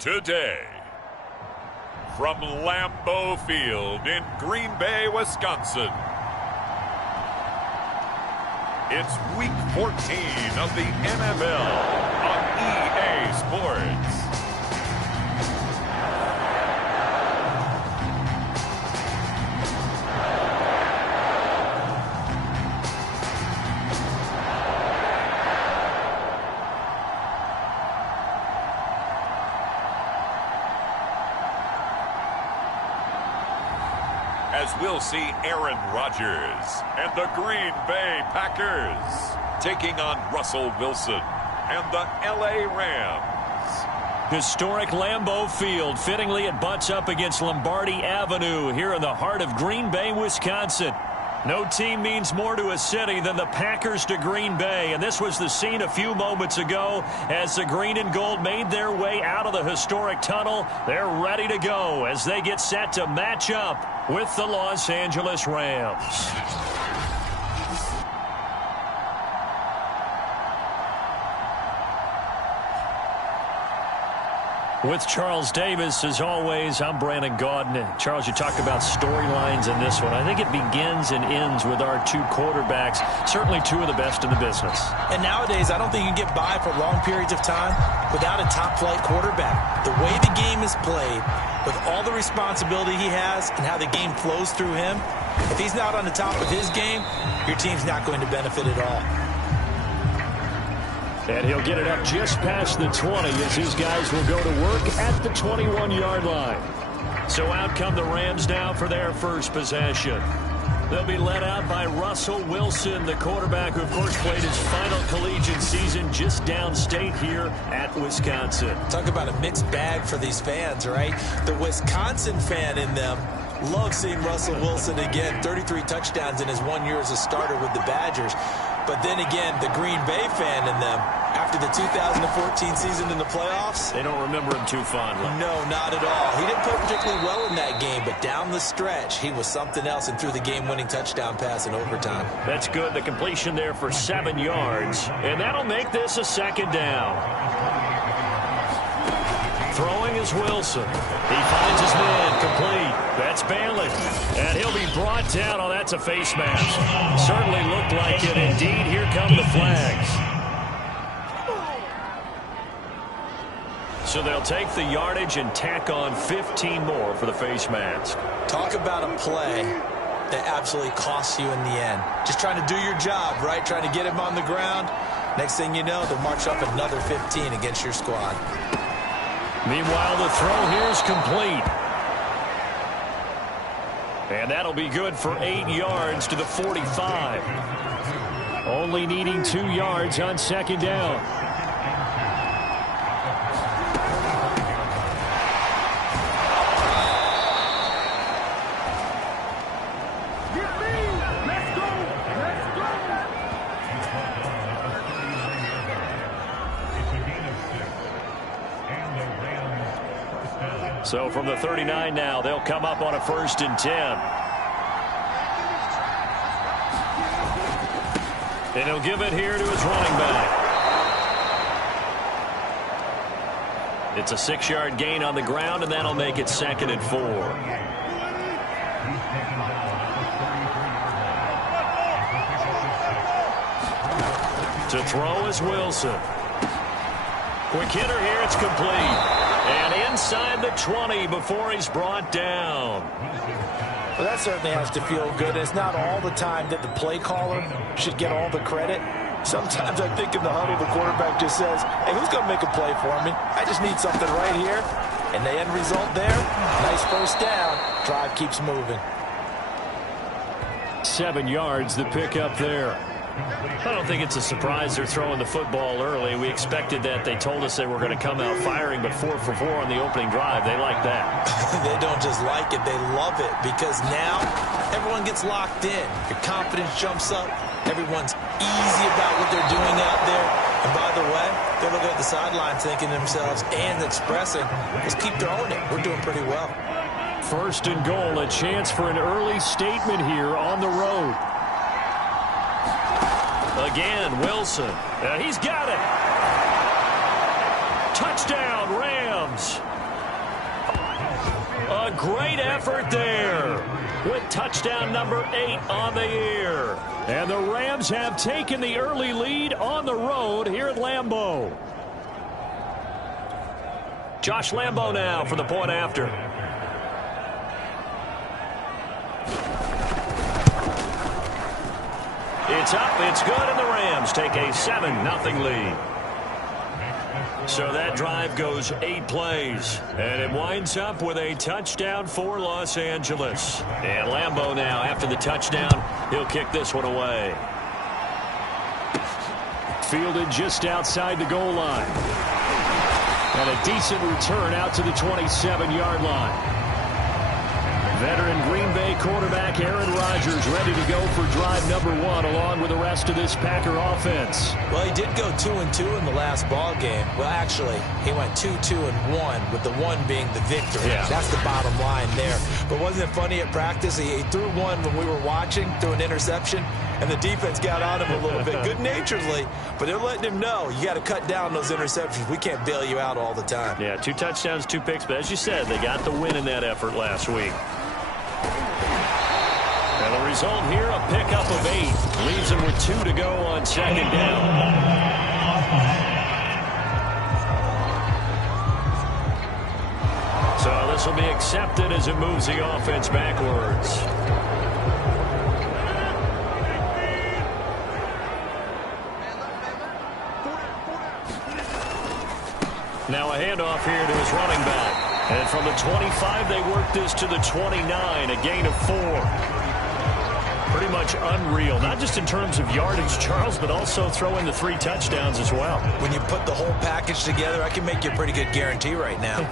today. From Lambeau Field in Green Bay, Wisconsin. It's Week 14 of the NFL on EA Sports. As we'll see Aaron Rodgers and the Green Bay Packers taking on Russell Wilson and the LA Rams. Historic Lambeau Field. Fittingly, it butts up against Lombardi Avenue here in the heart of Green Bay, Wisconsin. No team means more to a city than the Packers to Green Bay, and this was the scene a few moments ago as the green and gold made their way out of the historic tunnel. They're ready to go as they get set to match up with the Los Angeles Rams. With Charles Davis, as always, I'm Brandon Gaudin. Charles, you talk about storylines in this one. I think it begins and ends with our two quarterbacks, certainly two of the best in the business. And nowadays, I don't think you can get by for long periods of time without a top-flight quarterback. The way the game is played, with all the responsibility he has and how the game flows through him, if he's not on the top of his game, your team's not going to benefit at all. And he'll get it up just past the 20 as these guys will go to work at the 21-yard line. So out come the Rams now for their first possession. They'll be led out by Russell Wilson, the quarterback who, of course, played his final collegiate season just downstate here at Wisconsin. Talk about a mixed bag for these fans, right? The Wisconsin fan in them loves seeing Russell Wilson again. 33 touchdowns in his 1 year as a starter with the Badgers. But then again, the Green Bay fan in them, after the 2014 season in the playoffs, they don't remember him too fondly. No, not at all. He didn't play particularly well in that game, but down the stretch, he was something else and threw the game-winning touchdown pass in overtime. That's good. The completion there for 7 yards, and that'll make this a second down. Throwing is Wilson. He finds his man complete. That's Bailey. And he'll be brought down. Oh, that's a face mask. Certainly looked like it. Indeed, here come the flags. So they'll take the yardage and tack on 15 more for the face mask. Talk about a play that absolutely costs you in the end. Just trying to do your job, right? Trying to get him on the ground. Next thing you know, they'll march up another 15 against your squad. Meanwhile, the throw here is complete. And that'll be good for 8 yards to the 45. Only needing 2 yards on second down. So from the 39 now, they'll come up on a 1st and 10. And he'll give it here to his running back. It's a 6-yard gain on the ground, and that'll make it 2nd and 4. To throw is Wilson. Quick hitter here, it's complete. And inside the 20 before he's brought down. Well, that certainly has to feel good. It's not all the time that the play caller should get all the credit. Sometimes I think in the huddle, the quarterback just says, hey, who's going to make a play for me? I just need something right here. And the end result there, nice first down. Drive keeps moving. 7 yards, the pickup there. I don't think it's a surprise they're throwing the football early. We expected that. They told us they were going to come out firing, but 4 for 4 on the opening drive. They like that. They don't just like it, they love it, because now everyone gets locked in. Your confidence jumps up. Everyone's easy about what they're doing out there. And by the way, they're looking at the sideline thinking to themselves and expressing, let's keep throwing it. We're doing pretty well. 1st and goal, a chance for an early statement here on the road. Again, Wilson. He's got it. Touchdown, Rams. a great effort there with touchdown number 8 on the year. And the Rams have taken the early lead on the road here at Lambeau. Josh Lambeau now for the point after. It's up, it's good, and the Rams take a 7-0 lead. So that drive goes 8 plays, and it winds up with a touchdown for Los Angeles. And Lambeau now, after the touchdown, he'll kick this one away. Fielded just outside the goal line. And a decent return out to the 27-yard line. Veteran Green Bay quarterback Aaron Rodgers ready to go for drive number 1 along with the rest of this Packer offense. Well, he did go 2-2 in the last ball game. Well, actually, he went 2-2-1 with the 1 being the victory. Yeah. That's the bottom line there. But wasn't it funny at practice? He threw one when we were watching, threw an interception, and the defense got on him a little bit, good-naturedly. But they're letting him know, you got to cut down those interceptions. We can't bail you out all the time. Yeah, 2 touchdowns, 2 picks. But as you said, they got the win in that effort last week. And the result here, a pickup of 8. Leaves them with 2 to go on second down. So this will be accepted as it moves the offense backwards. Now a handoff here to his running back. And from the 25, they work this to the 29, a gain of 4. Pretty much unreal, not just in terms of yardage, Charles, but also throw in the 3 touchdowns as well. When you put the whole package together, I can make you a pretty good guarantee right now.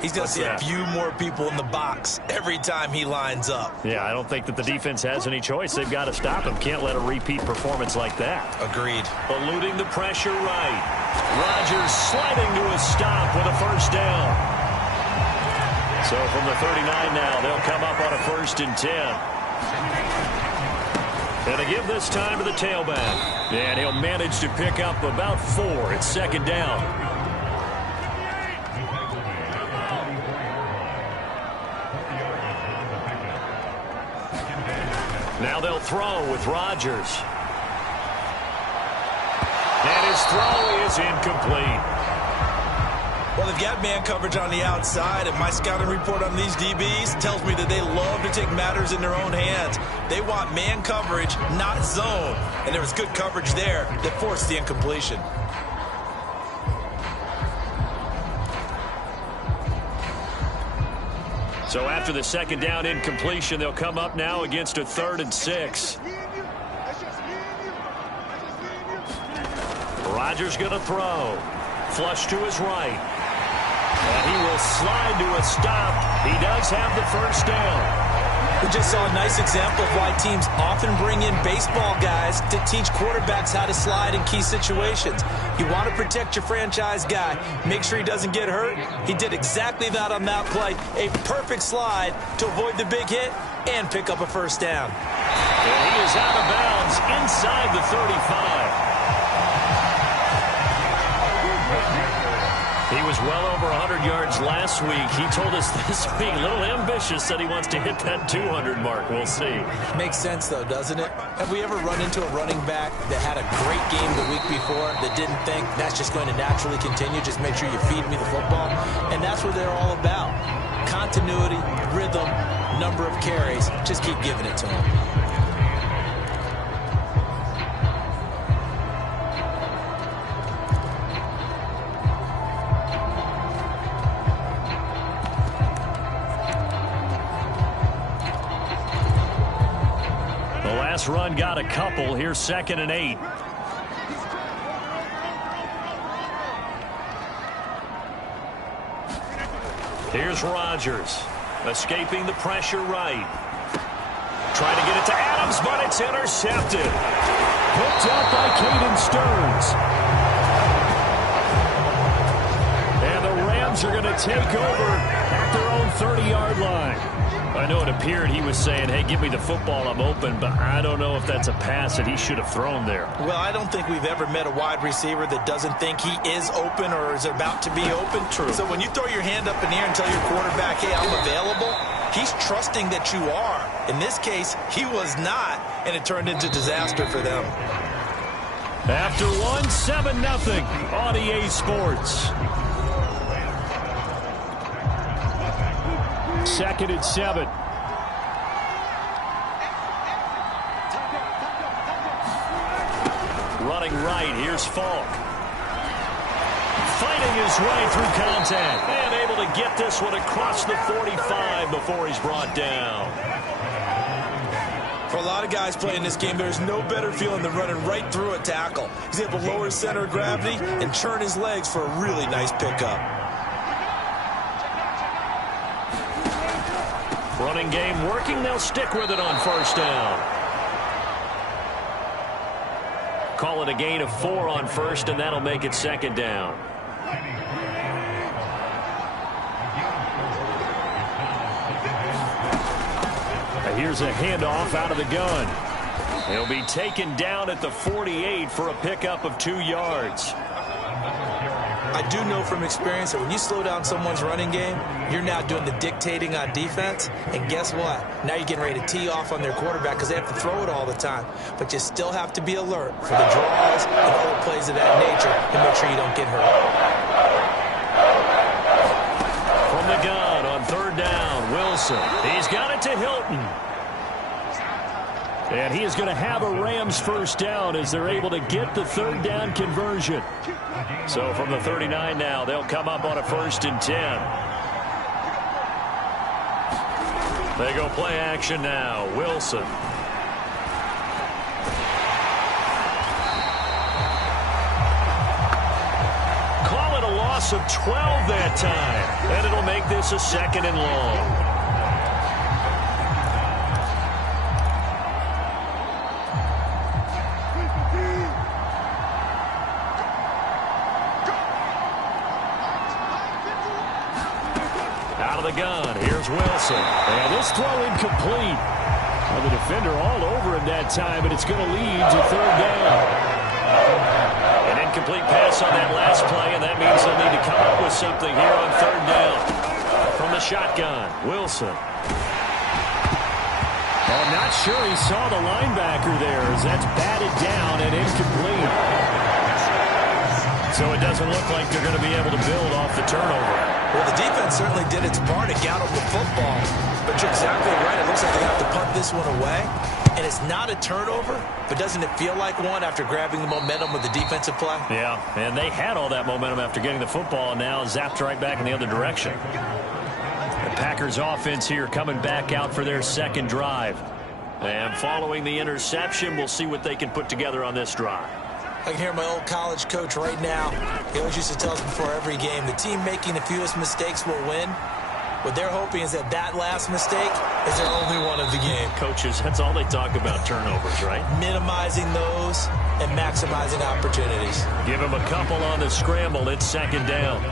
He's going to see a few more people in the box every time he lines up. Yeah, I don't think that the defense has any choice. They've got to stop him. Can't let a repeat performance like that. Agreed. Eluding the pressure right. Rodgers sliding to a stop with a first down. So from the 39 now, they'll come up on a 1st and 10. And to give this time to the tailback. And he'll manage to pick up about 4. It's second down. Now they'll throw with Rodgers. And his throw is incomplete. Well, they've got man coverage on the outside, and my scouting report on these DBs tells me that they love to take matters in their own hands. They want man coverage, not zone. And there was good coverage there that forced the incompletion. So after the second down incompletion, they'll come up now against a 3rd and 6. Rodgers going to throw. Flush to his right. And he will slide to a stop. He does have the first down. We just saw a nice example of why teams often bring in baseball guys to teach quarterbacks how to slide in key situations. You want to protect your franchise guy. Make sure he doesn't get hurt. He did exactly that on that play. A perfect slide to avoid the big hit and pick up a first down. And he is out of bounds inside the 35. He was well over 100 yards last week. He told us this week, a little ambitious, that he wants to hit that 200 mark. We'll see. Makes sense, though, doesn't it? Have we ever run into a running back that had a great game the week before that didn't think that's just going to naturally continue? Just make sure you feed me the football. And that's what they're all about. Continuity, rhythm, number of carries. Just keep giving it to him. Run got a couple. Here's 2nd and 8. Here's Rodgers escaping the pressure right. Trying to get it to Adams, but it's intercepted. Picked up by Caden Stearns. And the Rams are going to take over their own 30-yard line. I know it appeared he was saying, hey, give me the football, I'm open, but I don't know if that's a pass that he should have thrown there. Well, I don't think we've ever met a wide receiver that doesn't think he is open or is about to be open. True. So when you throw your hand up in the air and tell your quarterback, hey, I'm available, he's trusting that you are. In this case, he was not, and it turned into disaster for them. After one, 7-0 on EA Sports. 2nd and 7. Running right, here's Falk. Fighting his way through contact. And able to get this one across the 45 before he's brought down. For a lot of guys playing this game, there's no better feeling than running right through a tackle. He's able to lower his center of gravity and churn his legs for a really nice pickup. Running game working. They'll stick with it on 1st down. Call it a gain of 4 on 1st, and that'll make it 2nd down. Here's a handoff out of the gun. He'll be taken down at the 48 for a pickup of 2 yards. I do know from experience that when you slow down someone's running game, you're now doing the dictating on defense. And guess what? Now you're getting ready to tee off on their quarterback because they have to throw it all the time. But you still have to be alert for the draws and other plays of that nature and make sure you don't get hurt. From the gun on 3rd down, Wilson. He's got it to Hilton. And he is going to have a Rams 1st down as they're able to get the 3rd down conversion. So from the 39 now, they'll come up on a 1st and 10. They go play action now. Wilson. Call it a loss of 12 that time. And it'll make this a 2nd and long. The gun. Here's Wilson. And this throw incomplete. Well, the defender all over him that time, but it's going to lead to 3rd down. An incomplete pass on that last play, and that means they'll need to come up with something here on 3rd down. From the shotgun, Wilson. Oh, I'm not sure he saw the linebacker there as that's batted down and incomplete. So it doesn't look like they're going to be able to build off the turnover. Well, the defense certainly did its part to get them the football. But you're exactly right. It looks like they have to punt this one away. And it's not a turnover, but doesn't it feel like one after grabbing the momentum with the defensive play? Yeah, and they had all that momentum after getting the football, and now zapped right back in the other direction. The Packers offense here coming back out for their 2nd drive. And following the interception, we'll see what they can put together on this drive. I can hear my old college coach right now. He always used to tell us before every game, the team making the fewest mistakes will win. What they're hoping is that that last mistake is their only one of the game. Coaches, that's all they talk about, turnovers, right? Minimizing those and maximizing opportunities. Give them a couple on the scramble. It's 2nd down.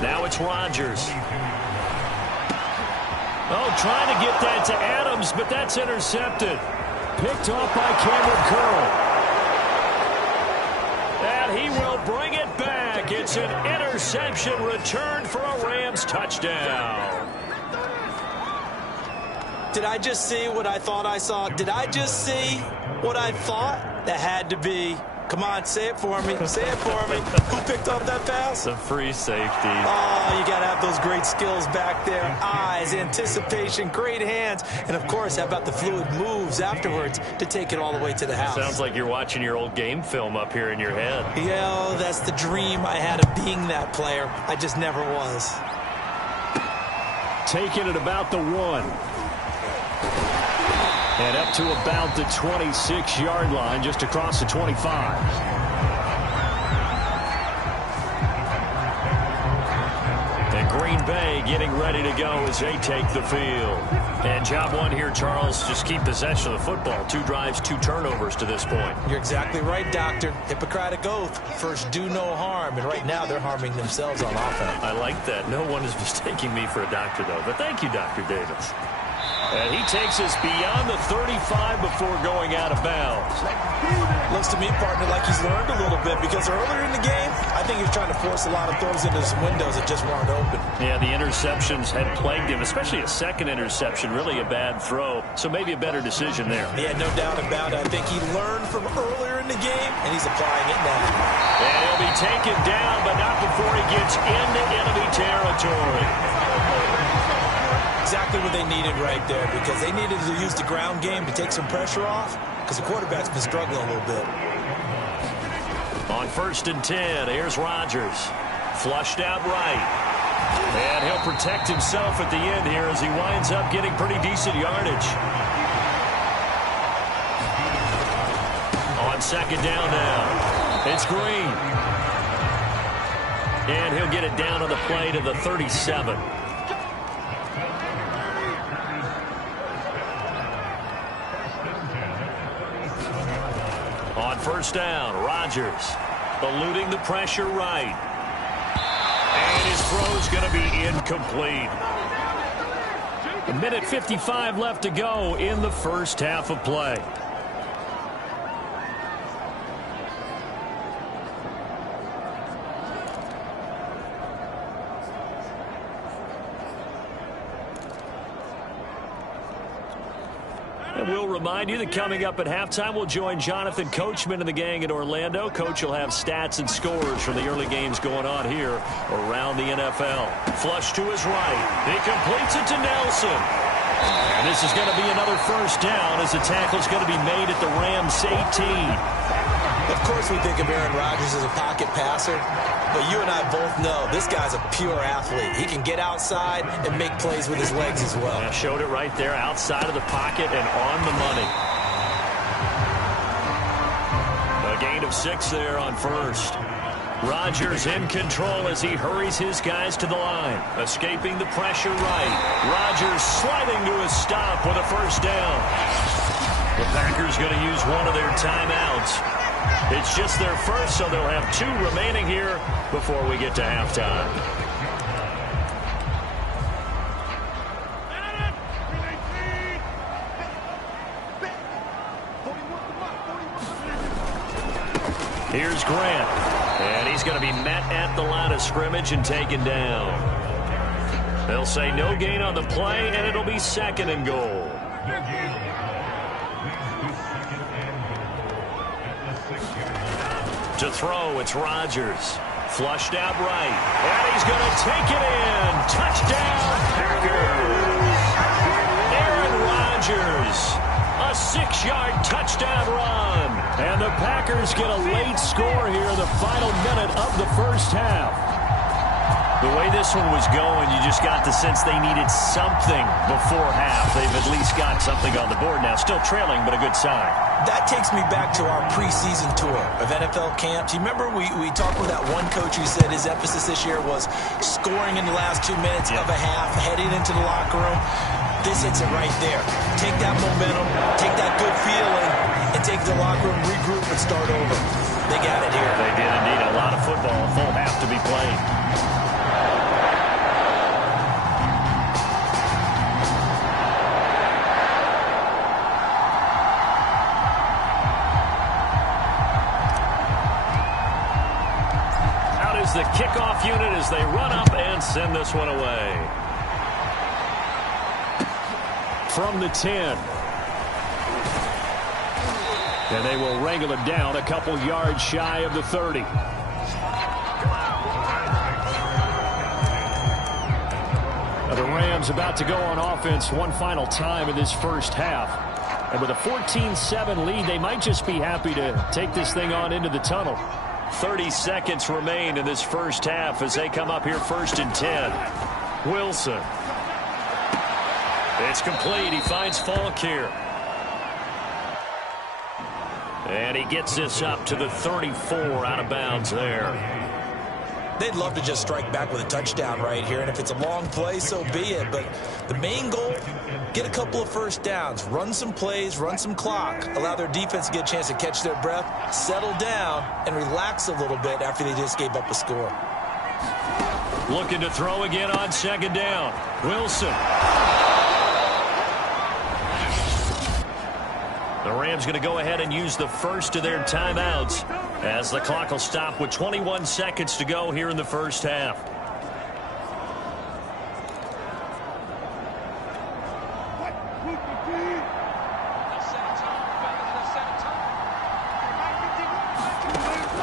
Now it's Rodgers. Oh, trying to get that to Adams, but that's intercepted. Picked off by Cameron Curl. And he will bring it back. It's an interception returned for a Rams touchdown. Did I just see what I thought I saw? Did I just see what I thought? That had to be. Come on, say it for me. Say it for me. Who picked up that pass? The free safety. Oh, you got to have those great skills back there. Eyes, anticipation, great hands. And, of course, how about the fluid moves afterwards to take it all the way to the house? Sounds like you're watching your old game film up here in your head. Yeah, oh, that's the dream I had of being that player. I just never was. Taking it about the 1. And up to about the 26-yard line, just across the 25. And great Green Bay getting ready to go as they take the field. And job one here, Charles, just keep possession of the football. 2 drives, 2 turnovers to this point. You're exactly right, Doctor. Hippocratic oath. First, do no harm. And right now, they're harming themselves on offense. I like that. No one is mistaking me for a doctor, though. But thank you, Dr. Davis. And he takes us beyond the 35 before going out of bounds. Looks to me, partner, like he's learned a little bit, because earlier in the game, I think he was trying to force a lot of throws into some windows that just weren't open. Yeah, the interceptions had plagued him, especially a second interception, really a bad throw. So maybe a better decision there. Yeah, no doubt about it. I think he learned from earlier in the game, and he's applying it now. And he'll be taken down, but not before he gets into enemy territory. Exactly what they needed right there, because they needed to use the ground game to take some pressure off, because the quarterback's been struggling a little bit. On 1st and 10, here's Rodgers. Flushed out right. And he'll protect himself at the end here as he winds up getting pretty decent yardage. On 2nd down now, it's Green. And he'll get it down on the play to the 37. On 1st down, Rodgers eluding the pressure right. And his throw's going to be incomplete. 1:55 left to go in the first half of play. And we'll remind you that coming up at halftime, we'll join Jonathan Coachman and the gang in Orlando. Coach will have stats and scores from the early games going on here around the NFL. Flush to his right. He completes it to Nelson. And this is going to be another first down as the tackle's going to be made at the Rams 18. Of course we think of Aaron Rodgers as a pocket passer, but you and I both know this guy's a pure athlete. He can get outside and make plays with his legs as well. I showed it right there outside of the pocket and on the money. A gain of 6 there on 1st. Rodgers in control as he hurries his guys to the line. Escaping the pressure right. Rodgers sliding to a stop with a first down. The Packers going to use one of their timeouts. It's just their first, so they'll have 2 remaining here before we get to halftime. Here's Grant, and he's going to be met at the line of scrimmage and taken down. They'll say no gain on the play, and it'll be 2nd and goal. To throw, it's Rodgers. Flushed out right. And he's going to take it in. Touchdown, Packers. Aaron Rodgers. A 6-yard touchdown run. And the Packers get a late score here, the final minute of the first half. The way this one was going, you just got the sense they needed something before half. They've at least got something on the board now. Still trailing, but a good sign. That takes me back to our preseason tour of NFL camps. You remember we talked with that one coach who said his emphasis this year was scoring in the last 2 minutes of a half, heading into the locker room. This hits it right there. Take that momentum, take that good feeling, and take the locker room, regroup, and start over. They got it here. They did indeed. A lot of football, a full half to be played. The kickoff unit as they run up and send this one away. From the 10. And they will wrangle it down a couple yards shy of the 30. Now the Rams about to go on offense one final time in this first half. And with a 14-7 lead, they might just be happy to take this thing on into the tunnel. 30 seconds remain in this first half as they come up here 1st and 10. Wilson. It's complete. He finds Falk here. And he gets this up to the 34 out of bounds there. They'd love to just strike back with a touchdown right here, and if it's a long play, so be it. But the main goal, get a couple of first downs, run some plays, run some clock, allow their defense to get a chance to catch their breath, settle down, and relax a little bit after they just gave up a score. Looking to throw again on second down. Wilson. The Rams going to go ahead and use the first of their timeouts as the clock will stop with 21 seconds to go here in the first half.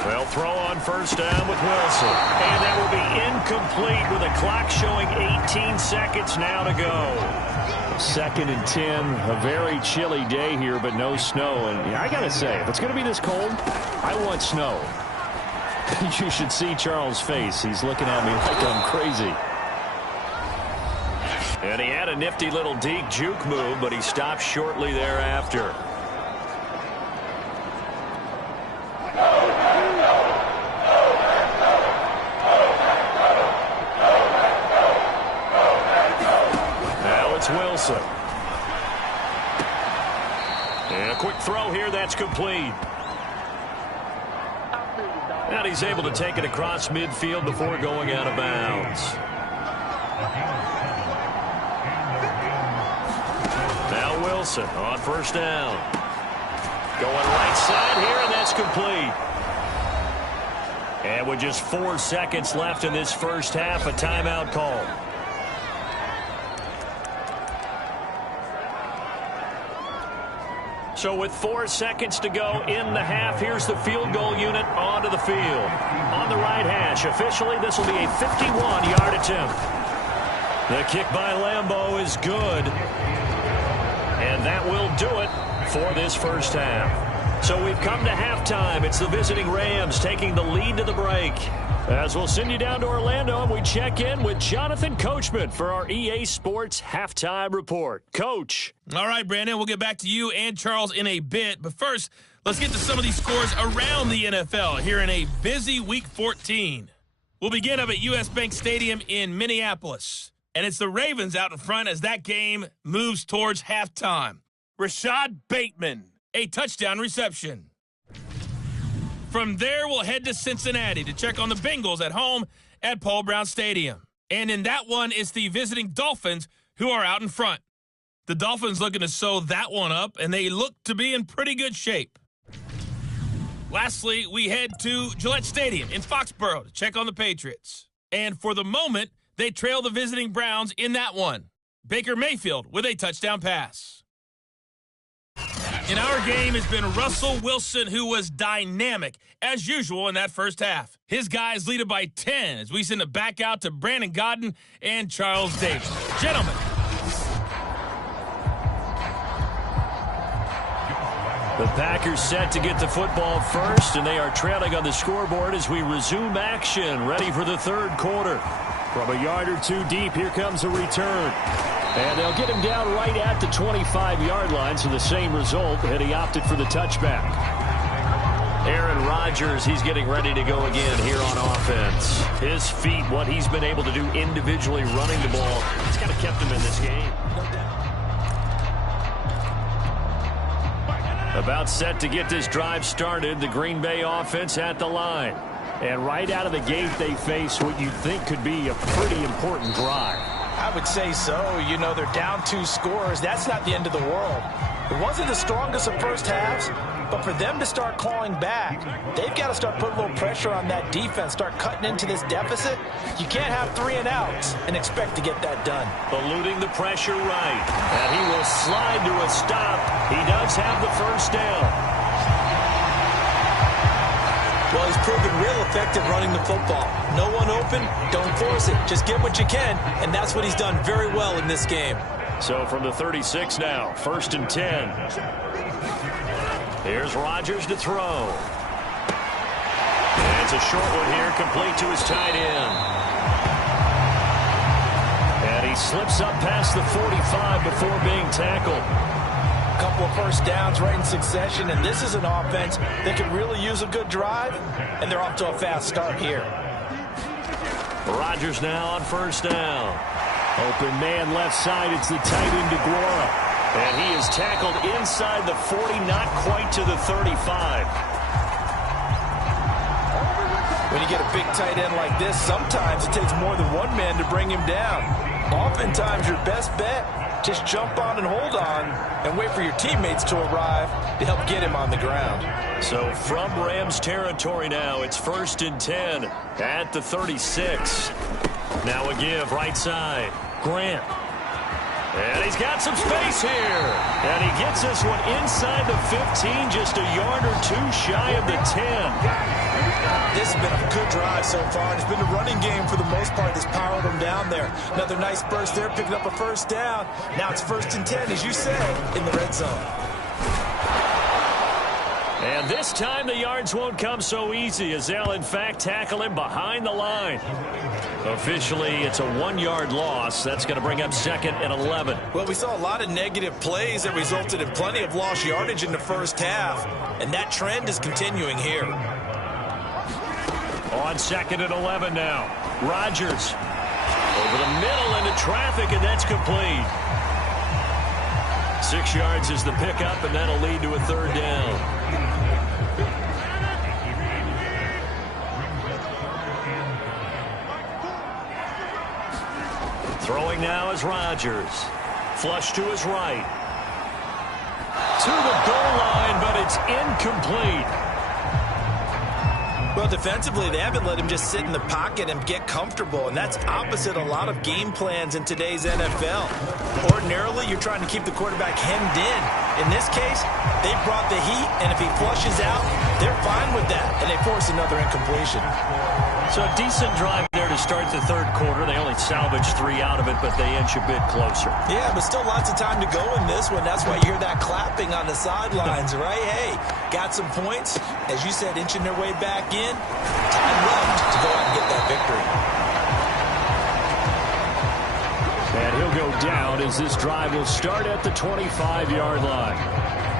Well, throw on first down with Wilson. And that will be incomplete with a clock showing 18 seconds now to go. 2nd and 10, a very chilly day here, but no snow. And I got to say, if it's going to be this cold, I want snow. You should see Charles' face. He's looking at me like I'm crazy. And he had a nifty little deep juke move, but he stopped shortly thereafter. Wilson. And a quick throw here, that's complete. And he's able to take it across midfield before going out of bounds. Now Wilson on first down. Going right side here, and that's complete. And with just 4 seconds left in this first half, a timeout call. So with 4 seconds to go in the half, here's the field goal unit onto the field. On the right hash, officially this will be a 51-yard attempt. The kick by Lambeau is good. And that will do it for this first half. So we've come to halftime. It's the visiting Rams taking the lead to the break. As we'll send you down to Orlando, and we check in with Jonathan Coachman for our EA Sports Halftime Report. Coach. All right, Brandon, we'll get back to you and Charles in a bit. But first, let's get to some of these scores around the NFL here in a busy Week 14. We'll begin up at U.S. Bank Stadium in Minneapolis. And it's the Ravens out in front as that game moves towards halftime. Rashad Bateman, a touchdown reception. From there, we'll head to Cincinnati to check on the Bengals at home at Paul Brown Stadium. And in that one, it's the visiting Dolphins who are out in front. The Dolphins looking to sew that one up, and they look to be in pretty good shape. Lastly, we head to Gillette Stadium in Foxborough to check on the Patriots. And for the moment, they trail the visiting Browns in that one. Baker Mayfield with a touchdown pass. In our game has been Russell Wilson, who was dynamic, as usual, in that first half. His guys lead it by 10 as we send it back out to Brandon Godden and Charles Davis. Gentlemen. The Packers set to get the football first, and they are trailing on the scoreboard as we resume action, ready for the third quarter. From a yard or two deep, here comes a return. And they'll get him down right at the 25-yard line, so the same result, and he opted for the touchback. Aaron Rodgers, he's getting ready to go again here on offense. His feet, what he's been able to do individually running the ball, it's kind of kept him in this game. About set to get this drive started, the Green Bay offense at the line. And right out of the gate, they face what you think could be a pretty important drive. I would say so. You know, they're down 2 scores. That's not the end of the world. It wasn't the strongest of first halves, but for them to start clawing back, they've got to start putting a little pressure on that defense, start cutting into this deficit. You can't have 3 and outs and expect to get that done. Eluding the pressure right. And he will slide to a stop. He does have the first down. Well, he's proven real effective running the football. No one open, don't force it. Just get what you can, and that's what he's done very well in this game. So from the 36 now, 1st and 10. Here's Rodgers to throw. And it's a short one here, complete to his tight end. And he slips up past the 45 before being tackled. A couple of first downs right in succession, and this is an offense that could really use a good drive, and they're off to a fast start here. Rodgers now on first down. Open man left side. It's the tight end DeGuara. And he is tackled inside the 40, not quite to the 35. When you get a big tight end like this, sometimes it takes more than one man to bring him down. Oftentimes, your best bet, just jump on and hold on and wait for your teammates to arrive to help get him on the ground. So from Rams territory now, it's 1st and 10 at the 36. Now a give right side. Grant. And he's got some space here. And he gets this one inside the 15, just a yard or two shy of the 10. This has been a good drive so far. It's been a running game for the most part that's powered them down there. Another nice burst there, picking up a first down. Now it's 1st and 10, as you say, in the red zone. And this time the yards won't come so easy as they'll, in fact, tackle him behind the line. Officially, it's a 1-yard loss. That's going to bring up 2nd and 11. Well, we saw a lot of negative plays that resulted in plenty of lost yardage in the first half, and that trend is continuing here. On 2nd and 11 now. Rodgers over the middle into traffic, and that's complete. 6 yards is the pickup, and that'll lead to a 3rd down. Throwing now is Rodgers. Flush to his right. To the goal line, but it's incomplete. Well, defensively, they haven't let him just sit in the pocket and get comfortable, and that's opposite a lot of game plans in today's NFL. Ordinarily, you're trying to keep the quarterback hemmed in. In this case, they brought the heat, and if he flushes out, they're fine with that, and they force another incompletion. So a decent drive there to start the 3rd quarter. They only salvaged 3 out of it, but they inch a bit closer. Yeah, but still lots of time to go in this one. That's why you hear that clapping on the sidelines, right? Hey, got some points. As you said, inching their way back in. Time left to go out and get that victory. And he'll go down as this drive will start at the 25-yard line.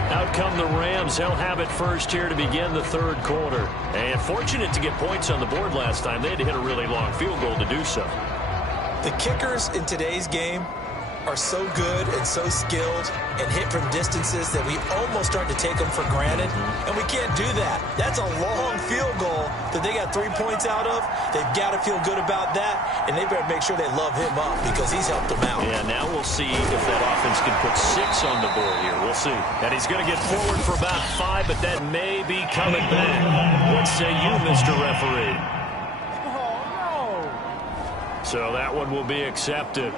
Out come the Rams. They'll have it first here to begin the 3rd quarter. And fortunate to get points on the board last time. They had to hit a really long field goal to do so. The kickers in today's game are so good and so skilled and hit from distances that we almost start to take them for granted, and we can't do that. That's a long field goal that they got 3 points out of. They've got to feel good about that, and they better make sure they love him up because he's helped them out. Yeah, now we'll see if that offense can put 6 on the board here. We'll see. And he's going to get forward for about 5, but that may be coming back. What say you, Mr. Referee? Oh, no. So that one will be accepted.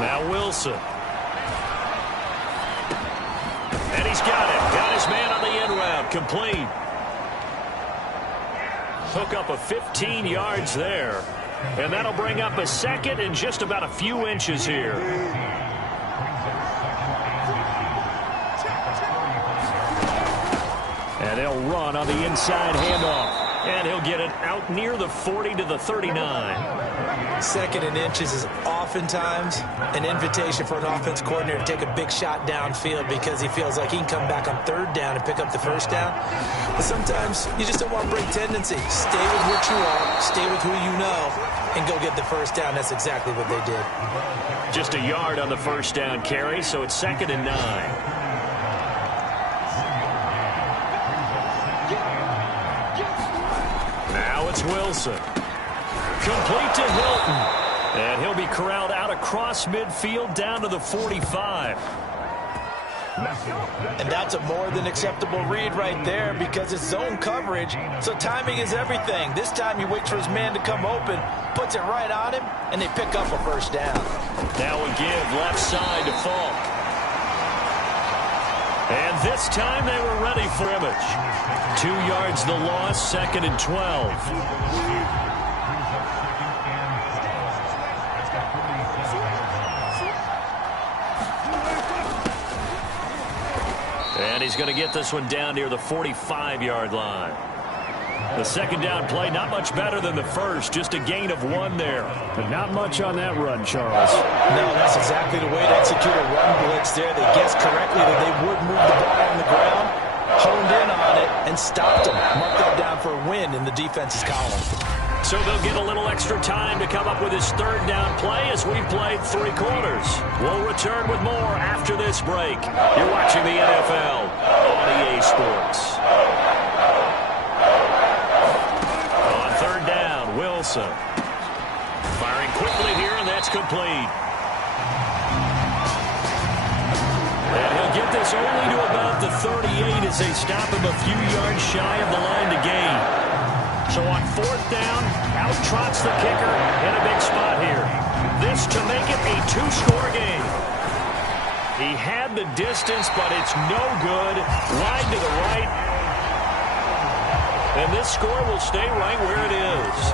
Now Wilson. And he's got it. Got his man on the end route. Complete. Hook up a 15 yards there. And that'll bring up a 2nd and just about a few inches here. And they'll run on the inside handoff. And he'll get it out near the 40 to the 39. 2nd and inches is oftentimes an invitation for an offense coordinator to take a big shot downfield because he feels like he can come back on 3rd down and pick up the 1st down. But sometimes you just don't want to break tendency. Stay with what you are, stay with who you know, and go get the 1st down. That's exactly what they did. Just a yard on the 1st down carry, so it's 2nd and 9. Now it's Wilson. Complete to Hilton. And he'll be corralled out across midfield down to the 45. And that's a more than acceptable read right there because it's zone coverage, so timing is everything. This time he waits for his man to come open, puts it right on him, and they pick up a 1st down. Now a give left side to Falk. And this time they were ready for scrimmage. 2 yards the loss, 2nd and 12. And he's going to get this one down near the 45-yard line. The second down play, not much better than the first, just a gain of 1 there. But not much on that run, Charles. No, that's exactly the way to execute a run blitz there. They guessed correctly that they would move the ball on the ground, honed in on it, and stopped them. Marked that down for a win in the defense's column. So they'll get a little extra time to come up with his third down play as we've played 3 quarters. We'll return with more after this break. You're watching the NFL on EA Sports. On third down, Wilson. Firing quickly here, and that's complete. And he'll get this only to about the 38 as they stop him a few yards shy of the line to gain. So on fourth down, out trots the kicker in a big spot here. This to make it a 2-score game. He had the distance, but it's no good. Wide to the right. And this score will stay right where it is.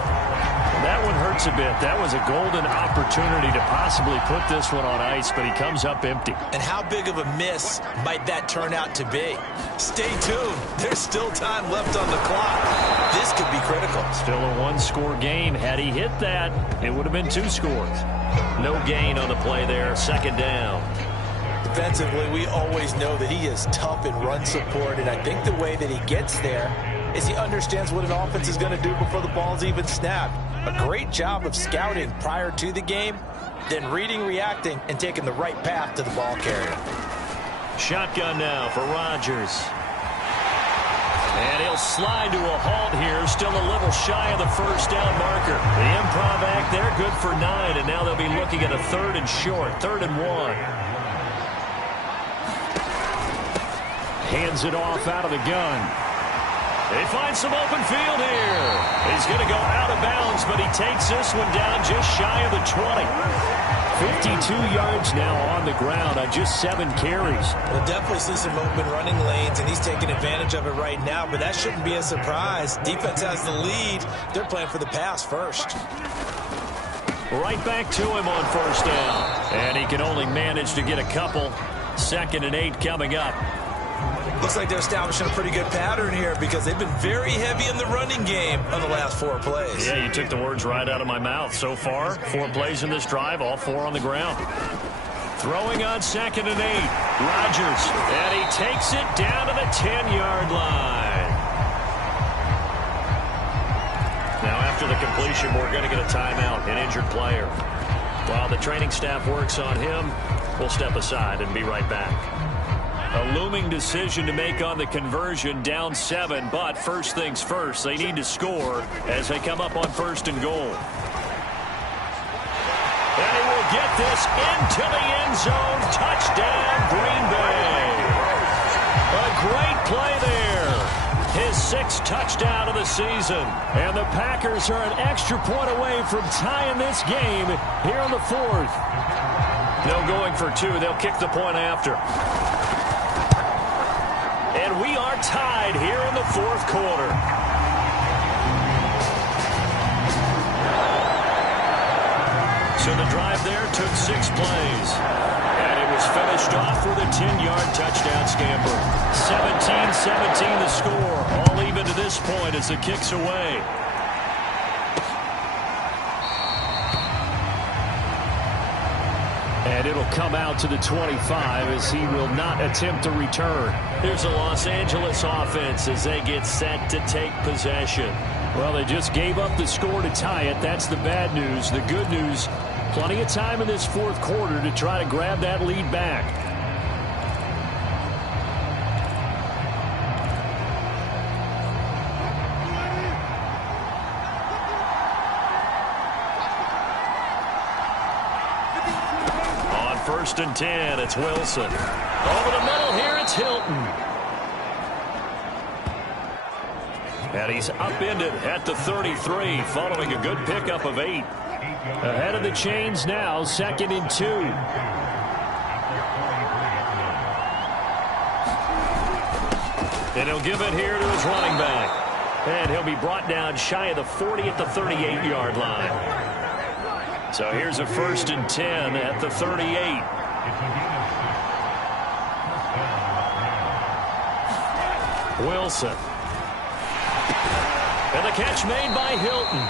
That one hurts a bit. That was a golden opportunity to possibly put this one on ice, but he comes up empty. And how big of a miss might that turn out to be? Stay tuned. There's still time left on the clock. This could be critical. Still a 1-score game. Had he hit that, it would have been 2 scores. No gain on the play there. Second down. Defensively, we always know that he is tough in run support, and I think the way that he gets there is he understands what an offense is going to do before the ball's even snapped. A great job of scouting prior to the game, then reading, reacting, and taking the right path to the ball carrier. Shotgun now for Rodgers. And he'll slide to a halt here, still a little shy of the first down marker. The improv act there, good for 9, and now they'll be looking at a 3rd and short, 3rd and 1. Hands it off out of the gun. They find some open field here. He's going to go out of bounds, but he takes this one down just shy of the 20. 52 yards now on the ground on just 7 carries. We'll definitely see some open running lanes, and he's taking advantage of it right now, but that shouldn't be a surprise. Defense has the lead. They're playing for the pass first. Right back to him on first down. And he can only manage to get a couple. 2nd and 8 coming up. Looks like they're establishing a pretty good pattern here because they've been very heavy in the running game on the last 4 plays. Yeah, you took the words right out of my mouth. So far, 4 plays in this drive, all 4 on the ground. Throwing on 2nd and 8. Rodgers, and he takes it down to the 10-yard line. Now, after the completion, we're going to get a timeout, an injured player. While the training staff works on him, we'll step aside and be right back. A looming decision to make on the conversion, down 7, but first things first, they need to score as they come up on 1st and goal. And he will get this into the end zone. Touchdown, Green Bay. A great play there. His 6th touchdown of the season. And the Packers are an extra point away from tying this game here in the 4th. No going for 2. They'll kick the point after. And we are tied here in the 4th quarter. So the drive there took 6 plays. And it was finished off with a 10-yard touchdown scamper. 17-17 the score. All even to this point as the kick's away. And it'll come out to the 25 as he will not attempt to return. Here's the Los Angeles offense as they get set to take possession. Well, they just gave up the score to tie it. That's the bad news. The good news, plenty of time in this 4th quarter to try to grab that lead back. On 1st and 10, it's Wilson. Over the middle here, it's Hilton. And he's upended at the 33 following a good pickup of 8. Ahead of the chains now, 2nd and 2. And he'll give it here to his running back. And he'll be brought down shy of the 40 at the 38-yard line. So here's a 1st and 10 at the 38. Wilson. And the catch made by Hilton.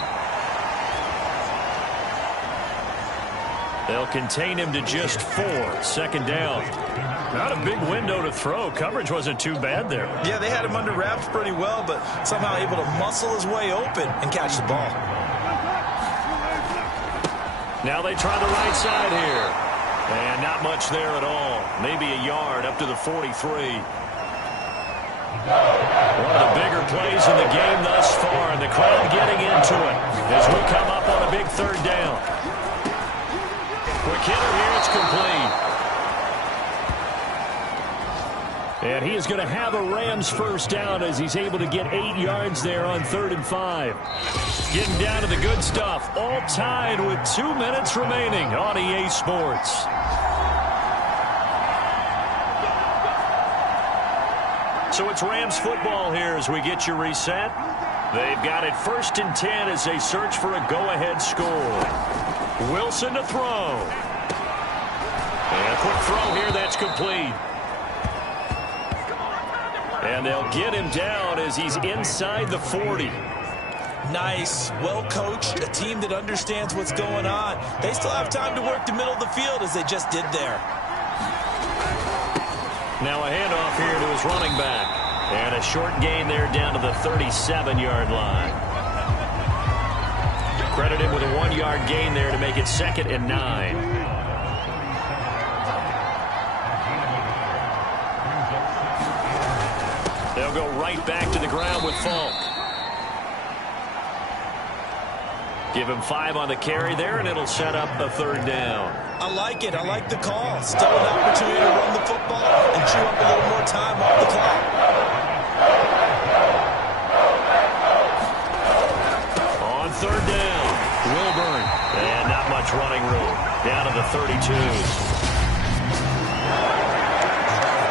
They'll contain him to just 4. 2nd down. Not a big window to throw. Coverage wasn't too bad there. Yeah, they had him under wraps pretty well, but somehow able to muscle his way open and catch the ball. Now they try the right side here. And not much there at all. Maybe a yard up to the 43. One of the bigger plays in the game thus far, and the crowd getting into it as we come up on a big 3rd down. Quick hitter here, it's complete. And he is going to have a Rams 1st down as he's able to get 8 yards there on 3rd and 5. Getting down to the good stuff. All tied with 2 minutes remaining on EA Sports. So it's Rams football here as we get you reset. They've got it 1st and 10 as they search for a go-ahead score. Wilson to throw. And a quick throw here, that's complete. And they'll get him down as he's inside the 40. Nice, well-coached, a team that understands what's going on. They still have time to work the middle of the field as they just did there. Now a handoff here to his running back. And a short gain there down to the 37-yard line. Credit him with a 1-yard gain there to make it 2nd and 9. They'll go right back to the ground with Falk. Give him 5 on the carry there, and it'll set up a 3rd down. I like it. I like the call. Still an opportunity to run the football and chew up a little more time off the clock. On 3rd down, Wilburn. And not much running room. Down to the 32.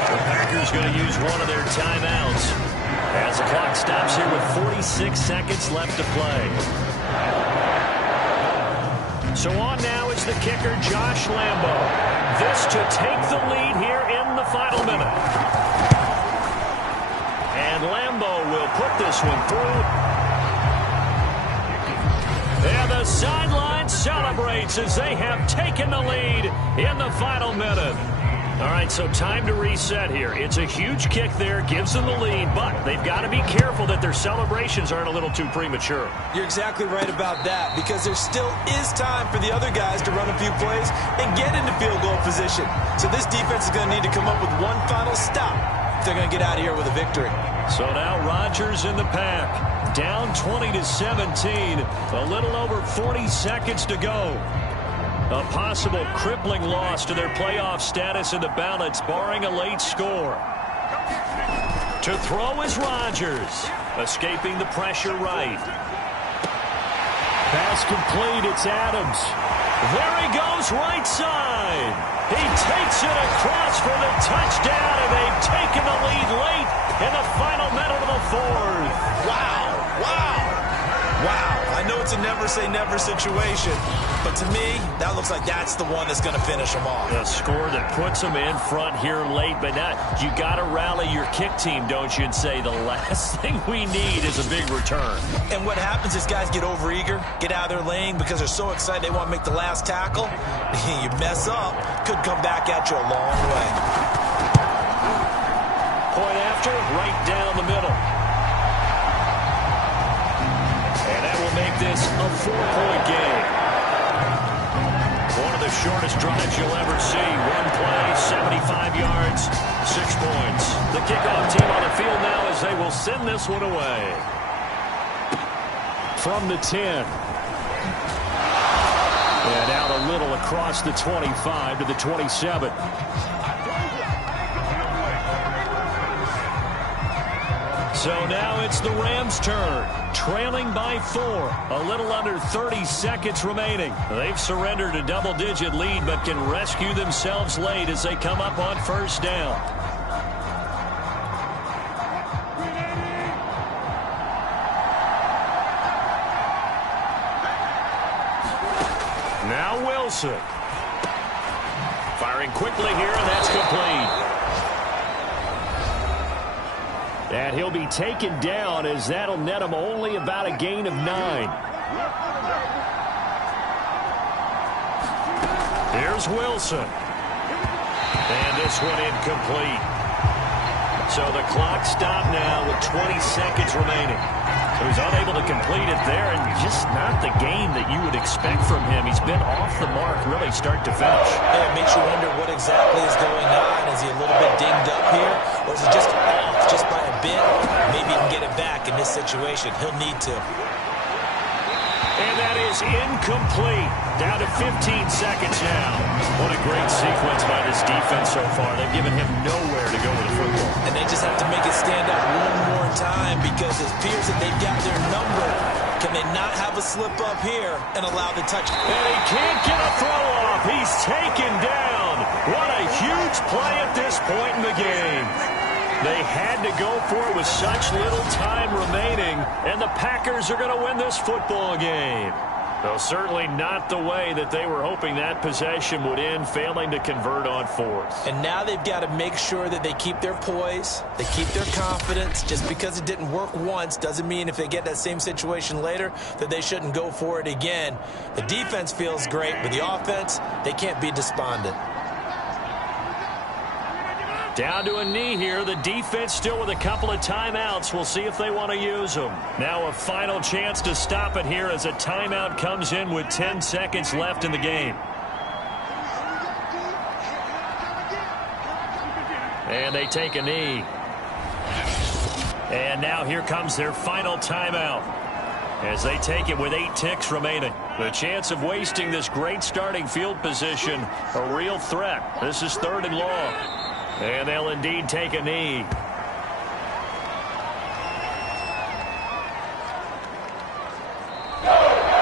The Packers going to use one of their timeouts as the clock stops here with 46 seconds left to play. So on now is the kicker, Josh Lambo. This to take the lead here in the final minute. And Lambo will put this one through. And the sideline celebrates as they have taken the lead in the final minute. All right, so time to reset here. It's a huge kick there, gives them the lead, but they've got to be careful that their celebrations aren't a little too premature. You're exactly right about that, because there still is time for the other guys to run a few plays and get into field goal position. So this defense is going to need to come up with one final stop if they're going to get out of here with a victory. So now Rodgers in the pack, down 20-17, a little over 40 seconds to go. A possible crippling loss to their playoff status in the balance, barring a late score. To throw is Rodgers, escaping the pressure right. Pass complete, it's Adams. There he goes, right side. He takes it across for the touchdown, and they've taken the lead late in the final minute of the 4th. Wow, wow, wow. I know it's a never-say-never situation, but to me, that looks like that's the one that's going to finish them off. A score that puts them in front here late, but not. You got to rally your kick team, don't you, and say the last thing we need is a big return. And what happens is guys get overeager, get out of their lane because they're so excited they want to make the last tackle. You mess up, could come back at you a long way. Point after, right down the middle. Make this a 4-point game. One of the shortest drives you'll ever see. One play, 75 yards, 6 points. The kickoff team on the field now as they will send this one away. From the 10. And out a little across the 25 to the 27. So now it's the Rams' turn, trailing by 4, a little under 30 seconds remaining. They've surrendered a double-digit lead, but can rescue themselves late as they come up on 1st down. Now Wilson. Firing quickly here, and that's complete. And And he'll be taken down as that'll net him only about a gain of 9. Here's Wilson. And this one incomplete. So the clock stopped now with 20 seconds remaining. So he's unable to complete it there, and just not the game that you would expect from him. He's been off the mark really start to finish. Yeah, it makes you wonder what exactly is going on. Is he a little bit dinged up here, or is he just off just by a bit? Maybe he can get it back in this situation. He'll need to. And that is incomplete. Down to 15 seconds now. What a great sequence by this defense so far. They've given him nowhere to go with the football. And they just have to make it stand up one more time because it appears that they've got their number. Can they not have a slip up here and allow the touch? And he can't get a throw off. He's taken down. What a huge play at this point in the game. They had to go for it with such little time remaining, and the Packers are going to win this football game. Well, certainly not the way that they were hoping that possession would end, failing to convert on fourth. And now they've got to make sure that they keep their poise, they keep their confidence. Just because it didn't work once doesn't mean if they get that same situation later that they shouldn't go for it again. The defense feels great, but the offense, they can't be despondent. Down to a knee here. The defense still with a couple of timeouts. We'll see if they want to use them. Now a final chance to stop it here as a timeout comes in with 10 seconds left in the game. And they take a knee. And now here comes their final timeout as they take it with 8 ticks remaining. The chance of wasting this great starting field position, a real threat. This is 3rd and long. And they'll indeed take a knee.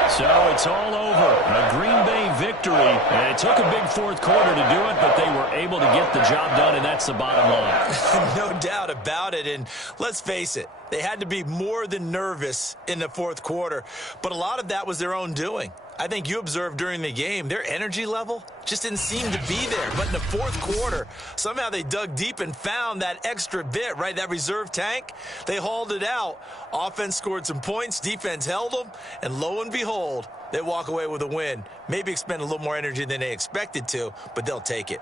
So it's all over. A Green Bay victory. And it took a big 4th quarter to do it, but they were able to get the job done, and that's the bottom line. No doubt about it. And let's face it, they had to be more than nervous in the 4th quarter. But a lot of that was their own doing. I think you observed during the game, their energy level just didn't seem to be there. But in the 4th quarter, somehow they dug deep and found that extra bit, right, that reserve tank. They hauled it out. Offense scored some points. Defense held them. And lo and behold, they walk away with a win. Maybe expend a little more energy than they expected to, but they'll take it.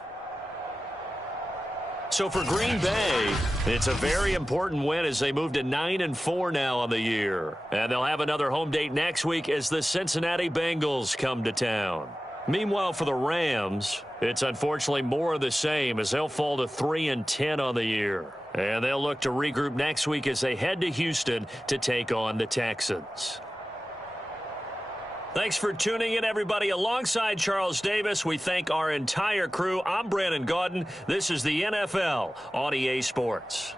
So for Green Bay, it's a very important win as they move to 9-4 now on the year. And they'll have another home date next week as the Cincinnati Bengals come to town. Meanwhile, for the Rams, it's unfortunately more of the same as they'll fall to 3-10 on the year. And they'll look to regroup next week as they head to Houston to take on the Texans. Thanks for tuning in, everybody. Alongside Charles Davis, we thank our entire crew. I'm Brandon Gaudin. This is the NFL on EA Sports.